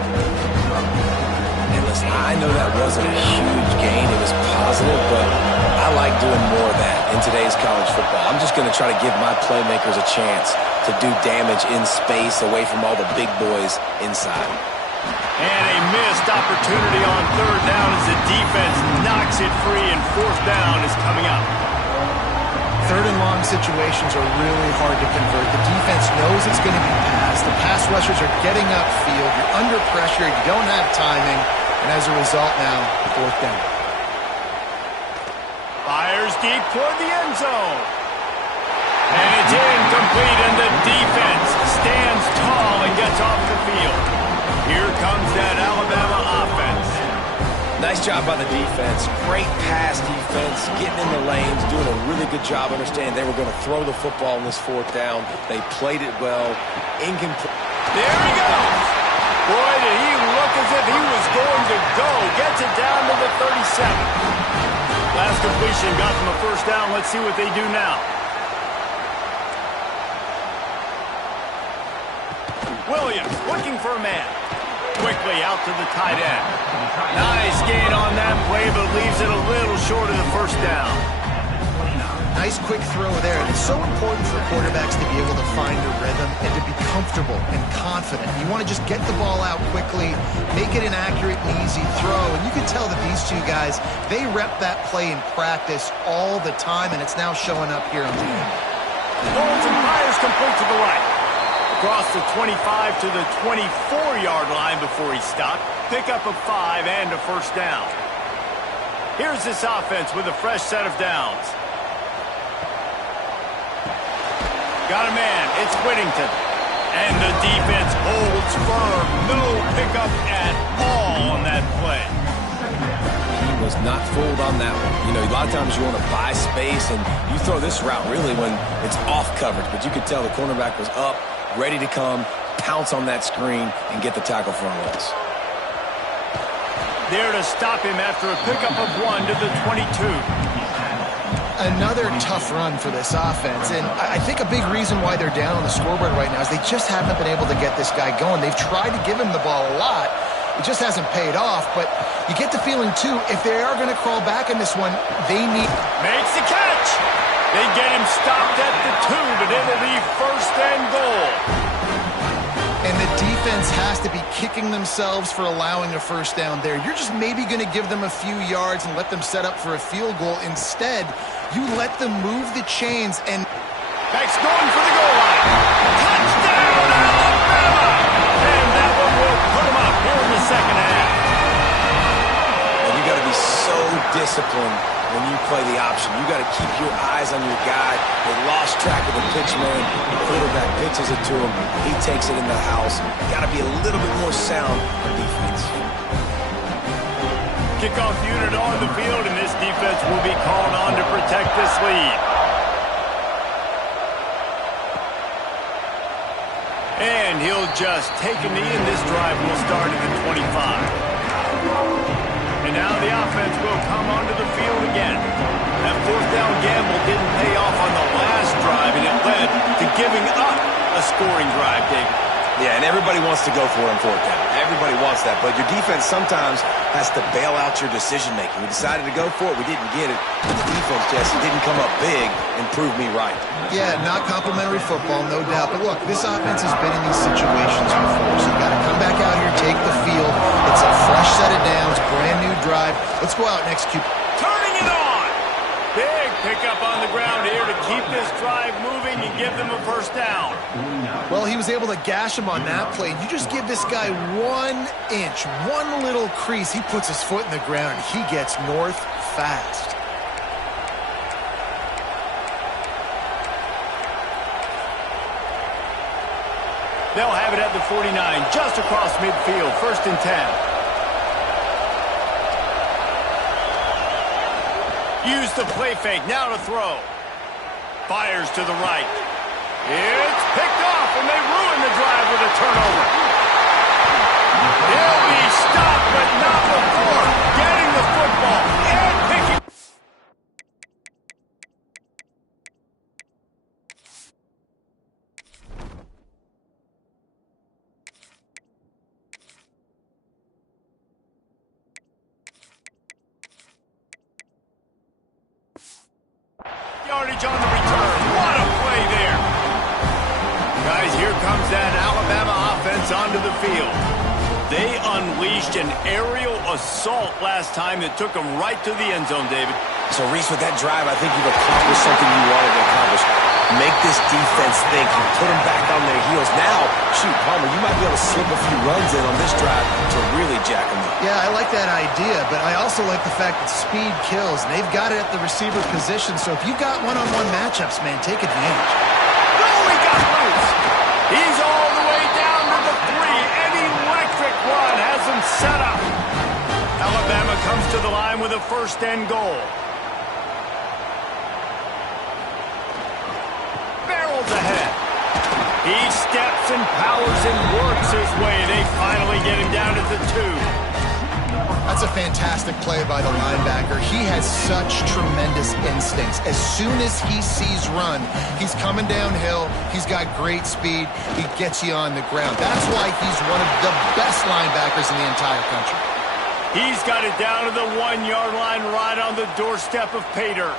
And listen, I know that wasn't a huge gain. It was positive, but I like doing more of that in today's college football. I'm just going to try to give my playmakers a chance to do damage in space away from all the big boys inside. And a missed opportunity on third down as the defense knocks it free, and fourth down is coming up. Third and long situations are really hard to convert. The defense knows it's going to be passed. The pass rushers are getting upfield. You're under pressure. You don't have timing. And as a result now, fourth down. Fires deep toward the end zone. And it's incomplete, and the defense stands tall and gets off the field. Here comes that Alabama offense. Nice job by the defense. Great pass defense, getting in the lanes, doing a really good job understanding they were going to throw the football on this fourth down. They played it well. Incomplete. There he goes. Boy, did he look as if he was going to go. Gets it down to the 37. Last completion got them a first down. Let's see what they do now. Williams looking for a man. Quickly out to the tight end. Nice gain on that play, but leaves it a little short of the first down. Nice quick throw there. And it's so important for quarterbacks to be able to find a rhythm and to be comfortable and confident. You want to just get the ball out quickly, make it an accurate and easy throw. And you can tell that these two guys, they rep that play in practice all the time, and it's now showing up here on the end. Holds and fires complete to the right. Across the 25 to the 24-yard line before he stopped. Pickup of 5 and a first down. Here's this offense with a fresh set of downs. Got a man. It's Whittington. And the defense holds firm. No pickup at all on that play. He was not fooled on that one. You know, a lot of times you want to buy space, and you throw this route really when it's off coverage. But you could tell the cornerback was up, ready to come, pounce on that screen, and get the tackle for a loss. There to stop him after a pickup of 1 to the 22. Another tough run for this offense, and I think a big reason why they're down on the scoreboard right now is they just haven't been able to get this guy going. They've tried to give him the ball a lot, It just hasn't paid off, but you get the feeling, too, if they are going to crawl back in this one, they need... Makes the catch! They get him stopped at the 2, but it'll be first and goal. And the defense has to be kicking themselves for allowing a first down there. You're just maybe going to give them a few yards and let them set up for a field goal. Instead, you let them move the chains and... Back's going for the goal line. Touchdown, Alabama! And that one will put them up here in the second half. And you got to be so disciplined when you play the option. You got to keep your eyes on your guy. They lost track of the pitch man. The quarterback pitches it to him. He takes it in the house. You got to be a little bit more sound on defense. Kickoff unit on the field, and this defense will be called on to protect this lead. And he'll just take a knee, and this drive will start at the 25. And now the offense will come onto the field again. That fourth down gamble didn't pay off on the last drive, and it led to giving up a scoring drive, David. Yeah, and everybody wants to go for it on fourth down. Everybody wants that, but your defense sometimes has to bail out your decision-making. We decided to go for it. We didn't get it. And the defense just didn't come up big and prove me right. Yeah, not complimentary football, no doubt. But look, this offense has been in these situations before, so you got to come back out here, take the field. It's a fresh set of downs, brand new drive. Let's go out and execute. Turning it on! Big pickup on the ground here to keep this drive moving and give them a first down. Well, he was able to gash him on that play. You just give this guy 1 inch, one little crease. He puts his foot in the ground, and he gets north fast. They'll have it at the 49, just across midfield, 1st and 10. Use the play fake, now to throw. Fires to the right. It's picked off, and they ruin the drive with a turnover. He'll be stopped, but not before getting the football and picking. Yardage on the return. What a play there. Guys, here comes that Alabama offense onto the field. They unleashed an aerial assault last time that took them right to the end zone, David. So, Reese, with that drive, I think you've accomplished something you wanted to accomplish. Make this defense think. You put them back on their heels. Now, shoot, Palmer, you might be able to slip a few runs in on this drive to really jack them up. Yeah, I like that idea, but I also like the fact that speed kills. And they've got it at the receiver position, so if you've got one-on-one matchups, man, take advantage. Oh, he got loose. He's all the way down to the 3. An electric run has him set up. Alabama comes to the line with a 1st and goal. Barrels ahead. He steps and powers and works his way. They finally get him down at the 2. That's a fantastic play by the linebacker. He has such tremendous instincts. As soon as he sees run, he's coming downhill. He's got great speed. He gets you on the ground. That's why he's one of the best linebackers in the entire country. He's got it down to the 1-yard line right on the doorstep of Pater.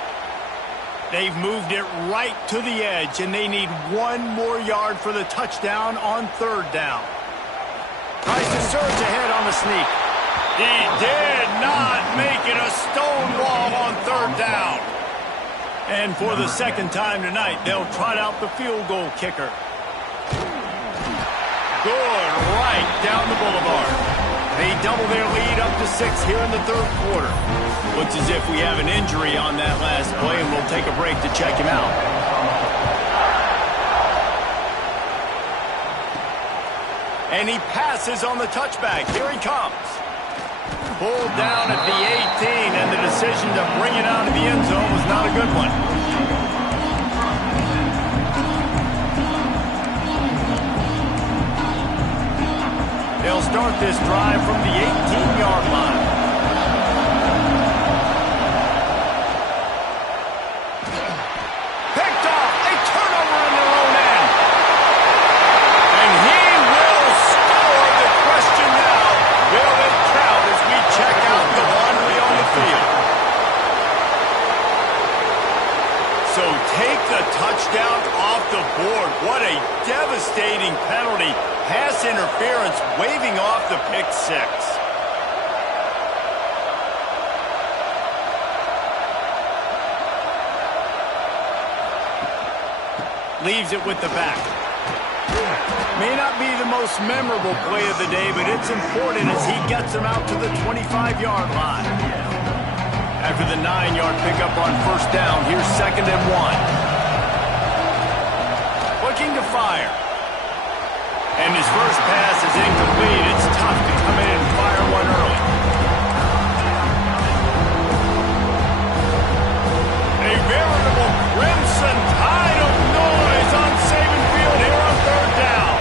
They've moved it right to the edge, and they need 1 more yard for the touchdown on 3rd down. Tries to surge ahead on the sneak. He did not make it a stone wall on 3rd down. And for the 2nd time tonight, they'll trot out the field goal kicker. Good right down the boulevard. They double their lead up to 6 here in the 3rd quarter. Looks as if we have an injury on that last play, and we'll take a break to check him out. And he passes on the touchback. Here he comes. Pulled down at the 18, and the decision to bring it out of the end zone was not a good one. They'll start this drive from the 18-yard line. Picked off, a turnover in their own end. And he will score. The question now, will touchdown off the board. What a devastating penalty. Pass interference, waving off the pick six. Leaves it with the back. May not be the most memorable play of the day, but it's important as he gets him out to the 25-yard line. After the 9-yard pickup on first down, here's 2nd and 1. Looking to fire. And his first pass is incomplete. It's tough to come in and fire one early. A veritable crimson tide of noise on Saban Field here on 3rd down.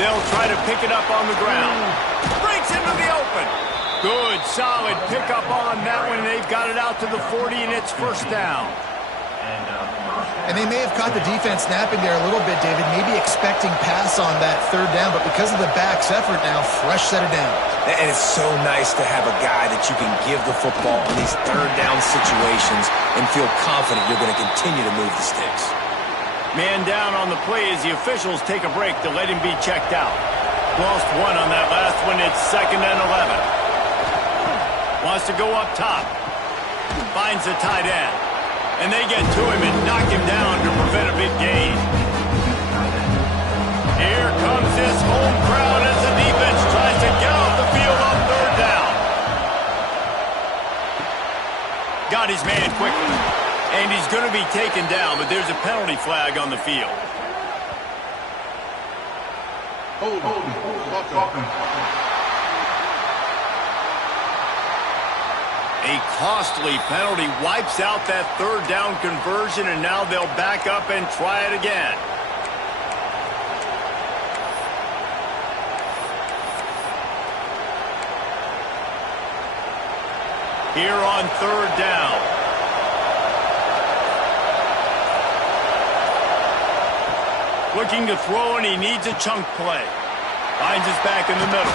They'll try to pick it up on the ground. Breaks into the open. Good, solid pickup on that one. They've got it out to the 40, and it's first down. And they may have caught the defense napping there a little bit, David, maybe expecting pass on that 3rd down, but because of the back's effort now, fresh set of down. And it's so nice to have a guy that you can give the football in these 3rd down situations and feel confident you're going to continue to move the sticks. Man down on the play as the officials take a break to let him be checked out. Lost one on that last one. It's 2nd and 11. Wants to go up top. Finds the tight end. And they get to him and knock him down to prevent a big gain. Here comes this home crowd as the defense tries to get off the field on 3rd down. Got his man quickly. And he's going to be taken down, but there's a penalty flag on the field. Hold on. A costly penalty wipes out that 3rd down conversion, and now they'll back up and try it again. Here on 3rd down. Looking to throw, and he needs a chunk play. Finds his back in the middle.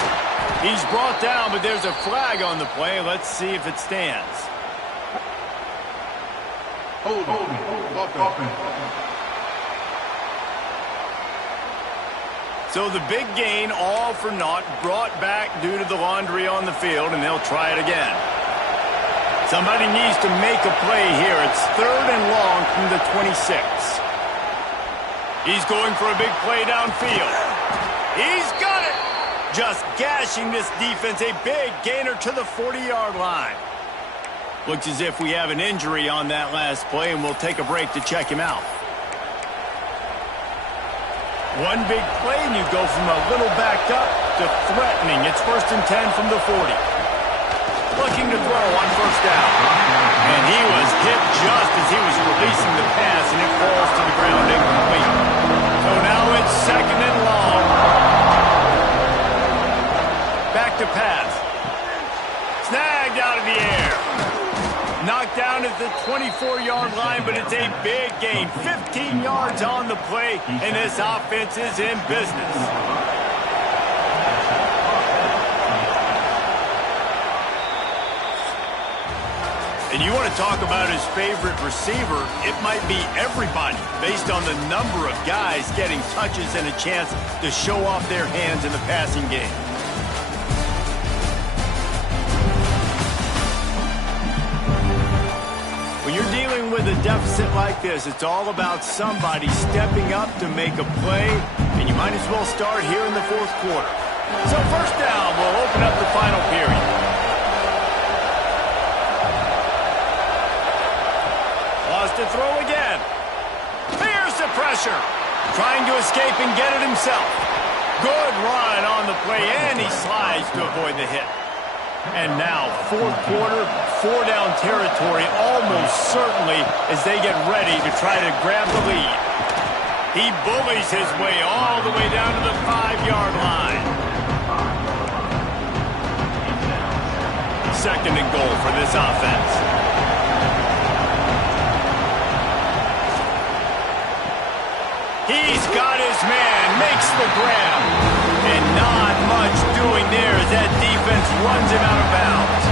He's brought down, but there's a flag on the play. Let's see if it stands. Hold on. So the big gain, all for naught, brought back due to the laundry on the field, and they'll try it again. Somebody needs to make a play here. It's 3rd and long from the 26. He's going for a big play downfield. He's got it! Just gashing this defense, a big gainer to the 40-yard line. Looks as if we have an injury on that last play, and we'll take a break to check him out. One big play, and you go from a little backed up to threatening. It's 1st and 10 from the 40. Looking to throw on first down. And he was hit just as he was releasing the pass, and it falls to the ground incomplete. So now it's 2nd and long. Back to pass. Snagged out of the air. Knocked down at the 24-yard line, but it's a big gain. 15 yards on the play, and this offense is in business. And you want to talk about his favorite receiver, it might be everybody based on the number of guys getting touches and a chance to show off their hands in the passing game. When you're dealing with a deficit like this, it's all about somebody stepping up to make a play, and you might as well start here in the 4th quarter. So first down will open up the final period. To throw again. Here's the pressure. Trying to escape and get it himself. Good run on the play, and he slides to avoid the hit. And now, 4th quarter, 4-down territory almost certainly as they get ready to try to grab the lead. He bullies his way all the way down to the 5-yard line. 2nd and goal for this offense. He's got his man, makes the grab, and not much doing there as that defense runs him out of bounds.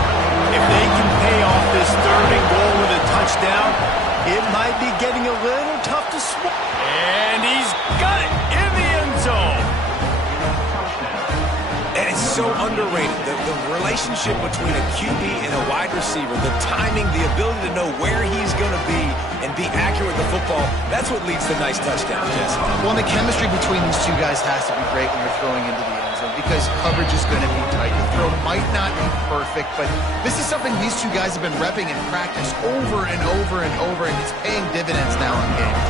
If they can pay off this 3rd and goal with a touchdown, it might be getting a little tough to underrated. The relationship between a QB and a wide receiver, the timing, the ability to know where he's going to be and be accurate with the football, that's what leads to nice touchdowns, Jesse. Well, the chemistry between these two guys has to be great when you're throwing into the end zone because coverage is going to be tight. The throw might not be perfect, but this is something these two guys have been repping in practice over and over and over, and it's paying dividends now in games.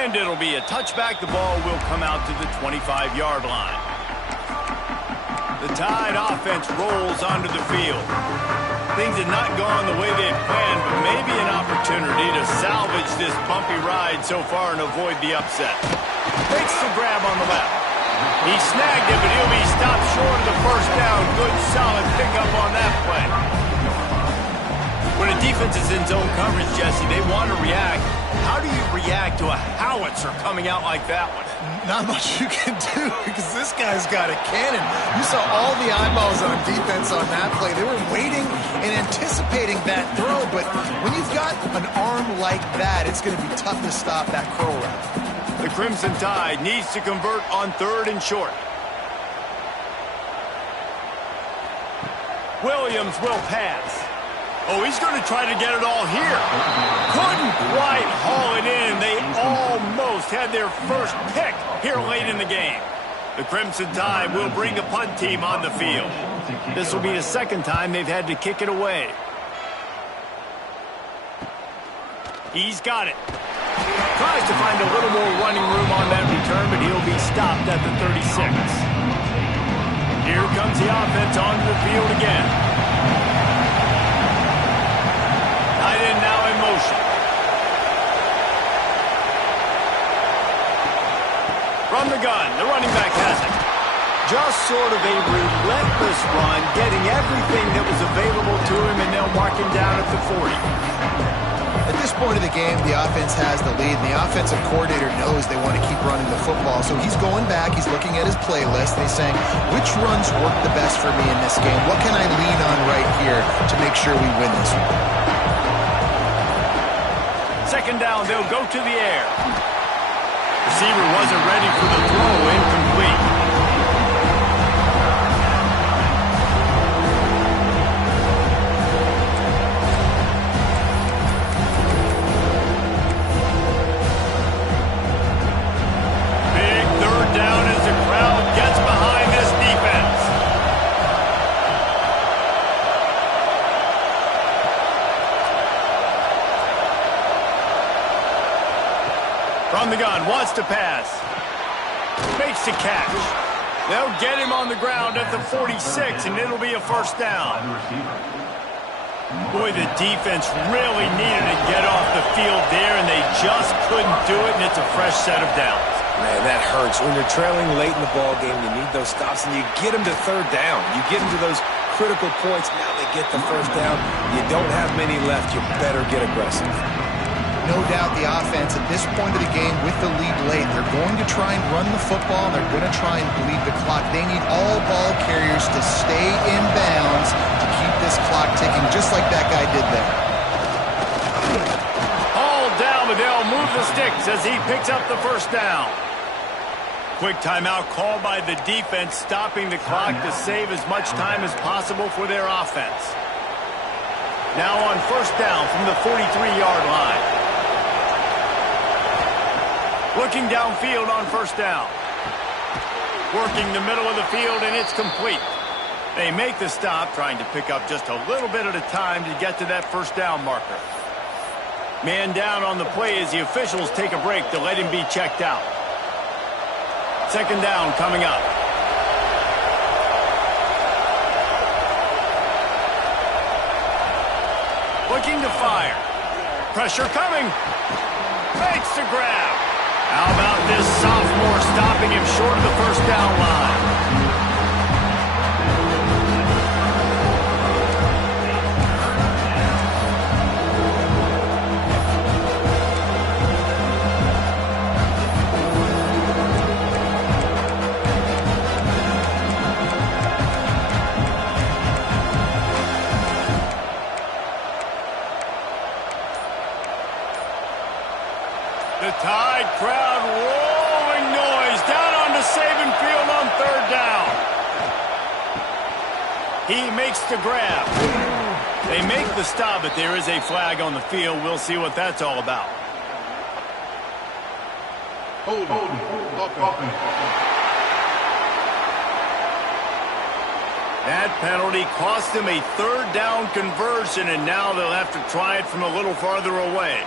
And it'll be a touchback. The ball will come out to the 25-yard line. The Tide offense rolls onto the field. Things had not gone the way they had planned, but maybe an opportunity to salvage this bumpy ride so far and avoid the upset. Makes the grab on the left. He snagged it, but he'll be stopped short of the first down. Good, solid pickup on that play. When a defense is in zone coverage, Jesse, they want to react. How do you react to a howitzer coming out like that one? Not much you can do because this guy's got a cannon. You saw all the eyeballs on defense on that play. They were waiting and anticipating that throw, but when you've got an arm like that, it's going to be tough to stop that curl route. The Crimson Tide needs to convert on 3rd and short. Williams will pass. Oh, he's going to try to get it all here. Couldn't quite haul it in. They almost had their first pick here late in the game. The Crimson Tide will bring the punt team on the field. This will be the second time they've had to kick it away. He's got it. Tries to find a little more running room on that return, but he'll be stopped at the 36. Here comes the offense onto the field again. Tight end now in motion. From the gun, the running back has it. Just sort of a relentless run, getting everything that was available to him, and they'll mark him down at the 40. At this point of the game, the offense has the lead, and the offensive coordinator knows they want to keep running the football. So he's going back, he's looking at his playlist, and he's saying, which runs work the best for me in this game? What can I lean on right here to make sure we win this one? Second down, they'll go to the air. Receiver wasn't ready for the throw, incomplete. Big 3rd down as the crowd gets behind this defense. From the gun, wants to pass. Makes the catch. They'll get him on the ground at the 46, and it'll be a first down. Boy, the defense really needed to get off the field there, and they just couldn't do it, and it's a fresh set of downs. Man, that hurts. When you're trailing late in the ball game, you need those stops, and you get them to 3rd down. You get them to those critical points. Now they get the first down. You don't have many left. You better get aggressive. No doubt the offense at this point of the game with the lead late, they're going to try and run the football, and they're going to try and bleed the clock. They need all ball carriers to stay in bounds to keep this clock ticking, just like that guy did there. Hauled down, but they'll move the sticks as he picks up the first down. Quick timeout called by the defense, stopping the clock to save as much time as possible for their offense. Now on first down from the 43-yard line. Looking downfield on first down. Working the middle of the field, and it's complete. They make the stop, trying to pick up just a little bit at a time to get to that first down marker. Man down on the play as the officials take a break to let him be checked out. Second down coming up. Looking to fire. Pressure coming. Makes the grab. How about this sophomore stopping him short of the first down line? He makes the grab. They make the stop, but there is a flag on the field. We'll see what that's all about. Hold. That penalty cost them a third down conversion, and now they'll have to try it from a little farther away.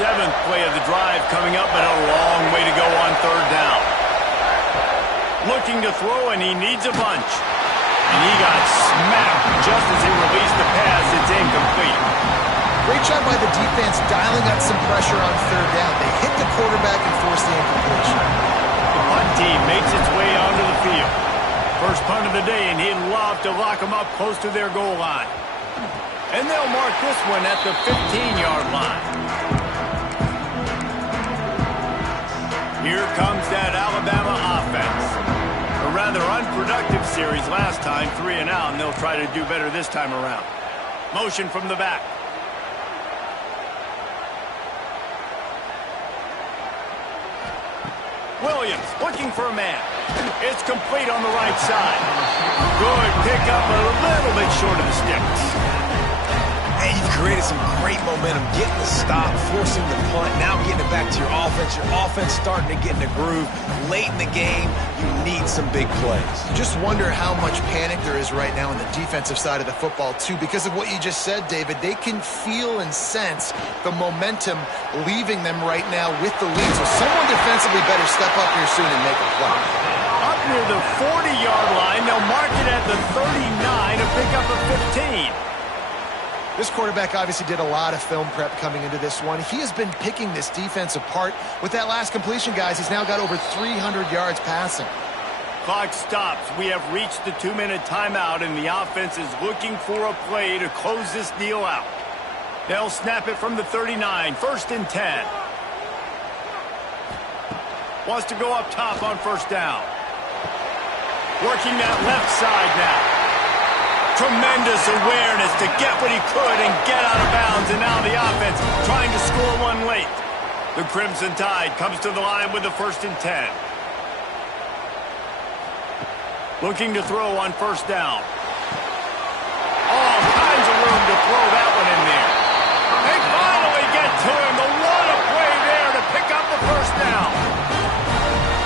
Seventh play of the drive coming up, but a long way to go on third down. Looking to throw, and he needs a bunch. And he got smacked just as he released the pass. It's incomplete. Great job by the defense dialing up some pressure on third down. They hit the quarterback and forced the incompletion. The punt team makes its way onto the field. First punt of the day, and he'd love to lock them up close to their goal line. And they'll mark this one at the 15-yard line. Here comes that Alabama offense. A rather unproductive series last time, 3 and out, and they'll try to do better this time around. Motion from the back. Williams looking for a man. It's complete on the right side. Good pickup, a little bit short of the sticks. Hey, you've created some great momentum, getting the stop, forcing the punt, now getting it back to your offense. Your offense starting to get in a groove. Late in the game, you need some big plays. You just wonder how much panic there is right now on the defensive side of the football, too. Because of what you just said, David, they can feel and sense the momentum leaving them right now with the lead. So someone defensively better step up here soon and make a play. Up near the 40-yard line, they'll mark it at the 39 to pick up a 15. This quarterback obviously did a lot of film prep coming into this one. He has been picking this defense apart. With that last completion, guys, he's now got over 300 yards passing. Clock stops. We have reached the 2-minute timeout, and the offense is looking for a play to close this deal out. They'll snap it from the 39, 1st and 10. Wants to go up top on first down. Working that left side now. Tremendous awareness to get what he could and get out of bounds, and now the offense trying to score one late. The Crimson Tide comes to the line with the 1st and 10. Looking to throw on first down. All kinds of room to throw that one in there. They finally get to him, but what a play there to pick up the first down.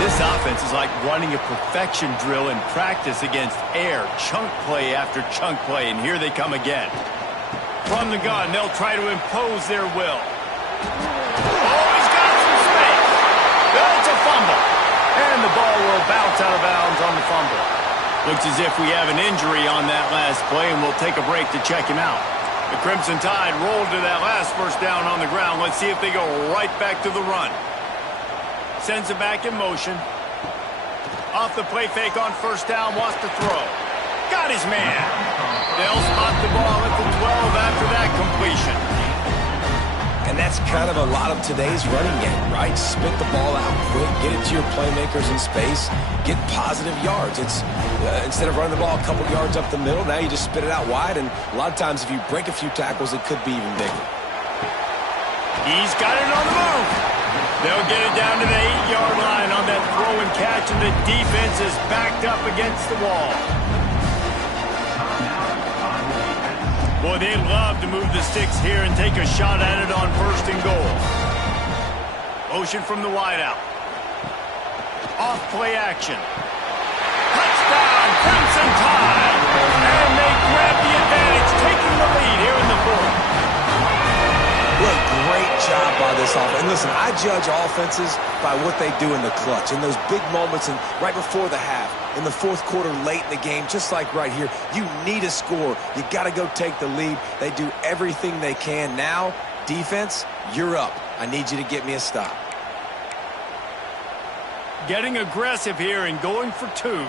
This offense is like running a perfection drill in practice against air, chunk play after chunk play, and here they come again. From the gun, they'll try to impose their will. Oh, he's got some space. That's a fumble. And the ball will bounce out of bounds on the fumble. Looks as if we have an injury on that last play, and we'll take a break to check him out. The Crimson Tide rolled to that last first down on the ground. Let's see if they go right back to the run. Sends it back in motion. Off the play fake on first down, wants to throw. Got his man. They'll spot the ball at the 12 after that completion. And that's kind of a lot of today's running game, right? Spit the ball out quick, get it to your playmakers in space, get positive yards. It's instead of running the ball a couple yards up the middle, now you just spit it out wide, and a lot of times if you break a few tackles, it could be even bigger. He's got it on the move. They'll get it down to the 8-yard line on that throw and catch, and the defense is backed up against the wall. Boy, they'd love to move the sticks here and take a shot at it on 1st and goal. Motion from the wideout. Off play action. Touchdown, Crimson Tide! And they grab the advantage, taking the lead here in the 4th. What a great job by this offense. And listen, I judge offenses by what they do in the clutch, in those big moments and right before the half, in the 4th quarter, late in the game, just like right here. You need a score. You got to go take the lead. They do everything they can. Now, defense, you're up. I need you to get me a stop. Getting aggressive here and going for 2.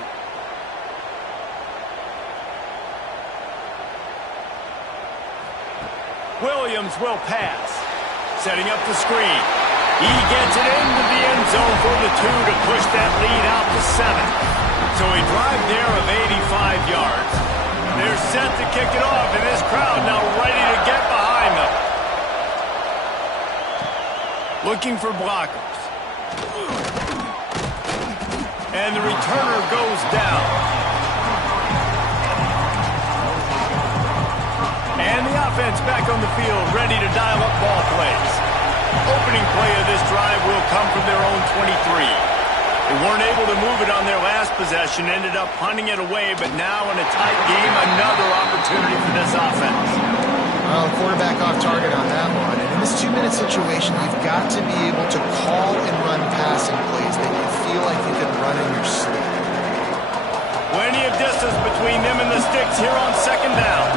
Williams will pass. Setting up the screen. He gets it into the end zone for the 2 to push that lead out to 7. So a drive there of 85 yards. They're set to kick it off, and this crowd now ready to get behind them. Looking for blockers. And the returner goes down. And the offense back on the field, ready to dial up ball plays. Opening play of this drive will come from their own 23. They weren't able to move it on their last possession, ended up punting it away, but now in a tight game, another opportunity for this offense. Well, quarterback off target on that one. And in this 2-minute situation, you've got to be able to call and run passing plays that you feel like you can run in your sleep. Plenty of distance between them and the sticks here on second down.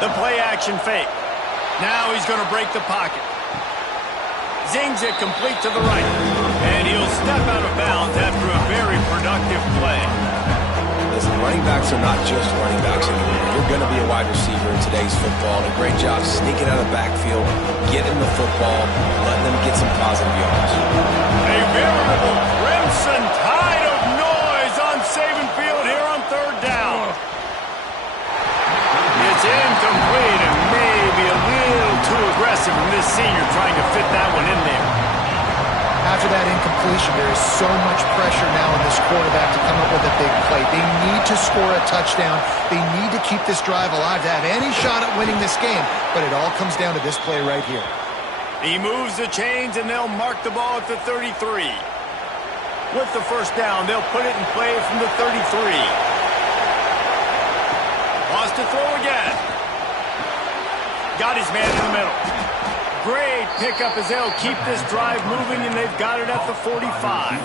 The play action fake. Now he's going to break the pocket. Zings it complete to the right. And he'll step out of bounds after a very productive play. Listen, running backs are not just running backs anymore. You're going to be a wide receiver in today's football. And a great job sneaking out of the backfield, getting the football, letting them get some positive yards. A veritable crimson tide of noise on Saban Field here on third down. It's incomplete and maybe a little too aggressive from this senior trying to fit that one in there. After that incompletion, there is so much pressure now on this quarterback to come up with a big play. They need to score a touchdown. They need to keep this drive alive to have any shot at winning this game. But it all comes down to this play right here. He moves the chains, and they'll mark the ball at the 33. With the first down, they'll put it in play from the 33. Wants to throw again. Got his man in the middle. Great pickup as they'll keep this drive moving, and they've got it at the 45.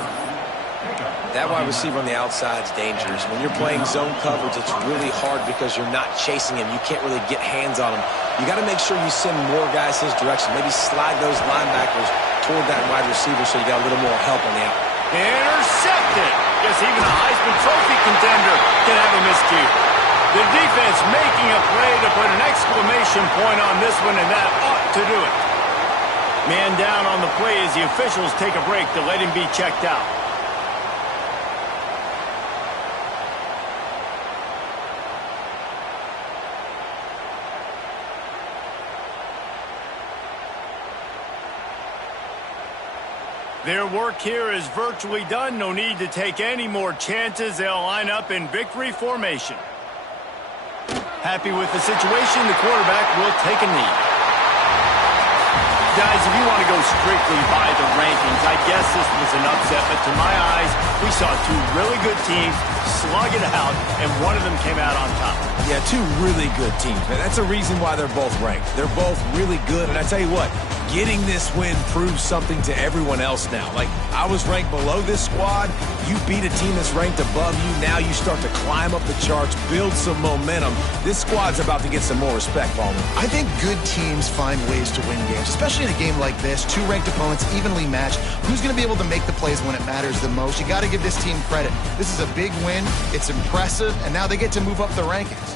That wide receiver on the outside is dangerous. When you're playing zone coverage, it's really hard because you're not chasing him. You can't really get hands on him. You got to make sure you send more guys his direction. Maybe slide those linebackers toward that wide receiver so you got a little more help on the out. Intercepted. Guess even a Heisman Trophy contender can have a miscue. The defense making a play to put an exclamation point on this one, and that ought to do it. Man down on the play as the officials take a break to let him be checked out. Their work here is virtually done. No need to take any more chances. They'll line up in victory formation. Happy with the situation, the quarterback will take a knee. Guys, if you want to go strictly by the rankings, I guess this was an upset, but to my eyes, we saw two really good teams slug it out, and one of them came out on top. Yeah, two really good teams, man. That's a reason why they're both ranked. They're both really good, and I tell you what, getting this win proves something to everyone else now. Like, I was ranked below this squad. You beat a team that's ranked above you. Now you start to climb up the charts, build some momentum. This squad's about to get some more respect, Palmer. I think good teams find ways to win games, especially in a game like this. Two ranked opponents, evenly matched. Who's going to be able to make the plays when it matters the most? You got to give this team credit. This is a big win. It's impressive, and now they get to move up the rankings.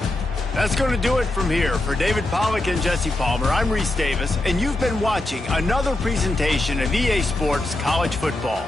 That's going to do it from here. For David Pollack and Jesse Palmer, I'm Reese Davis, and you've been watching another presentation of EA Sports College Football.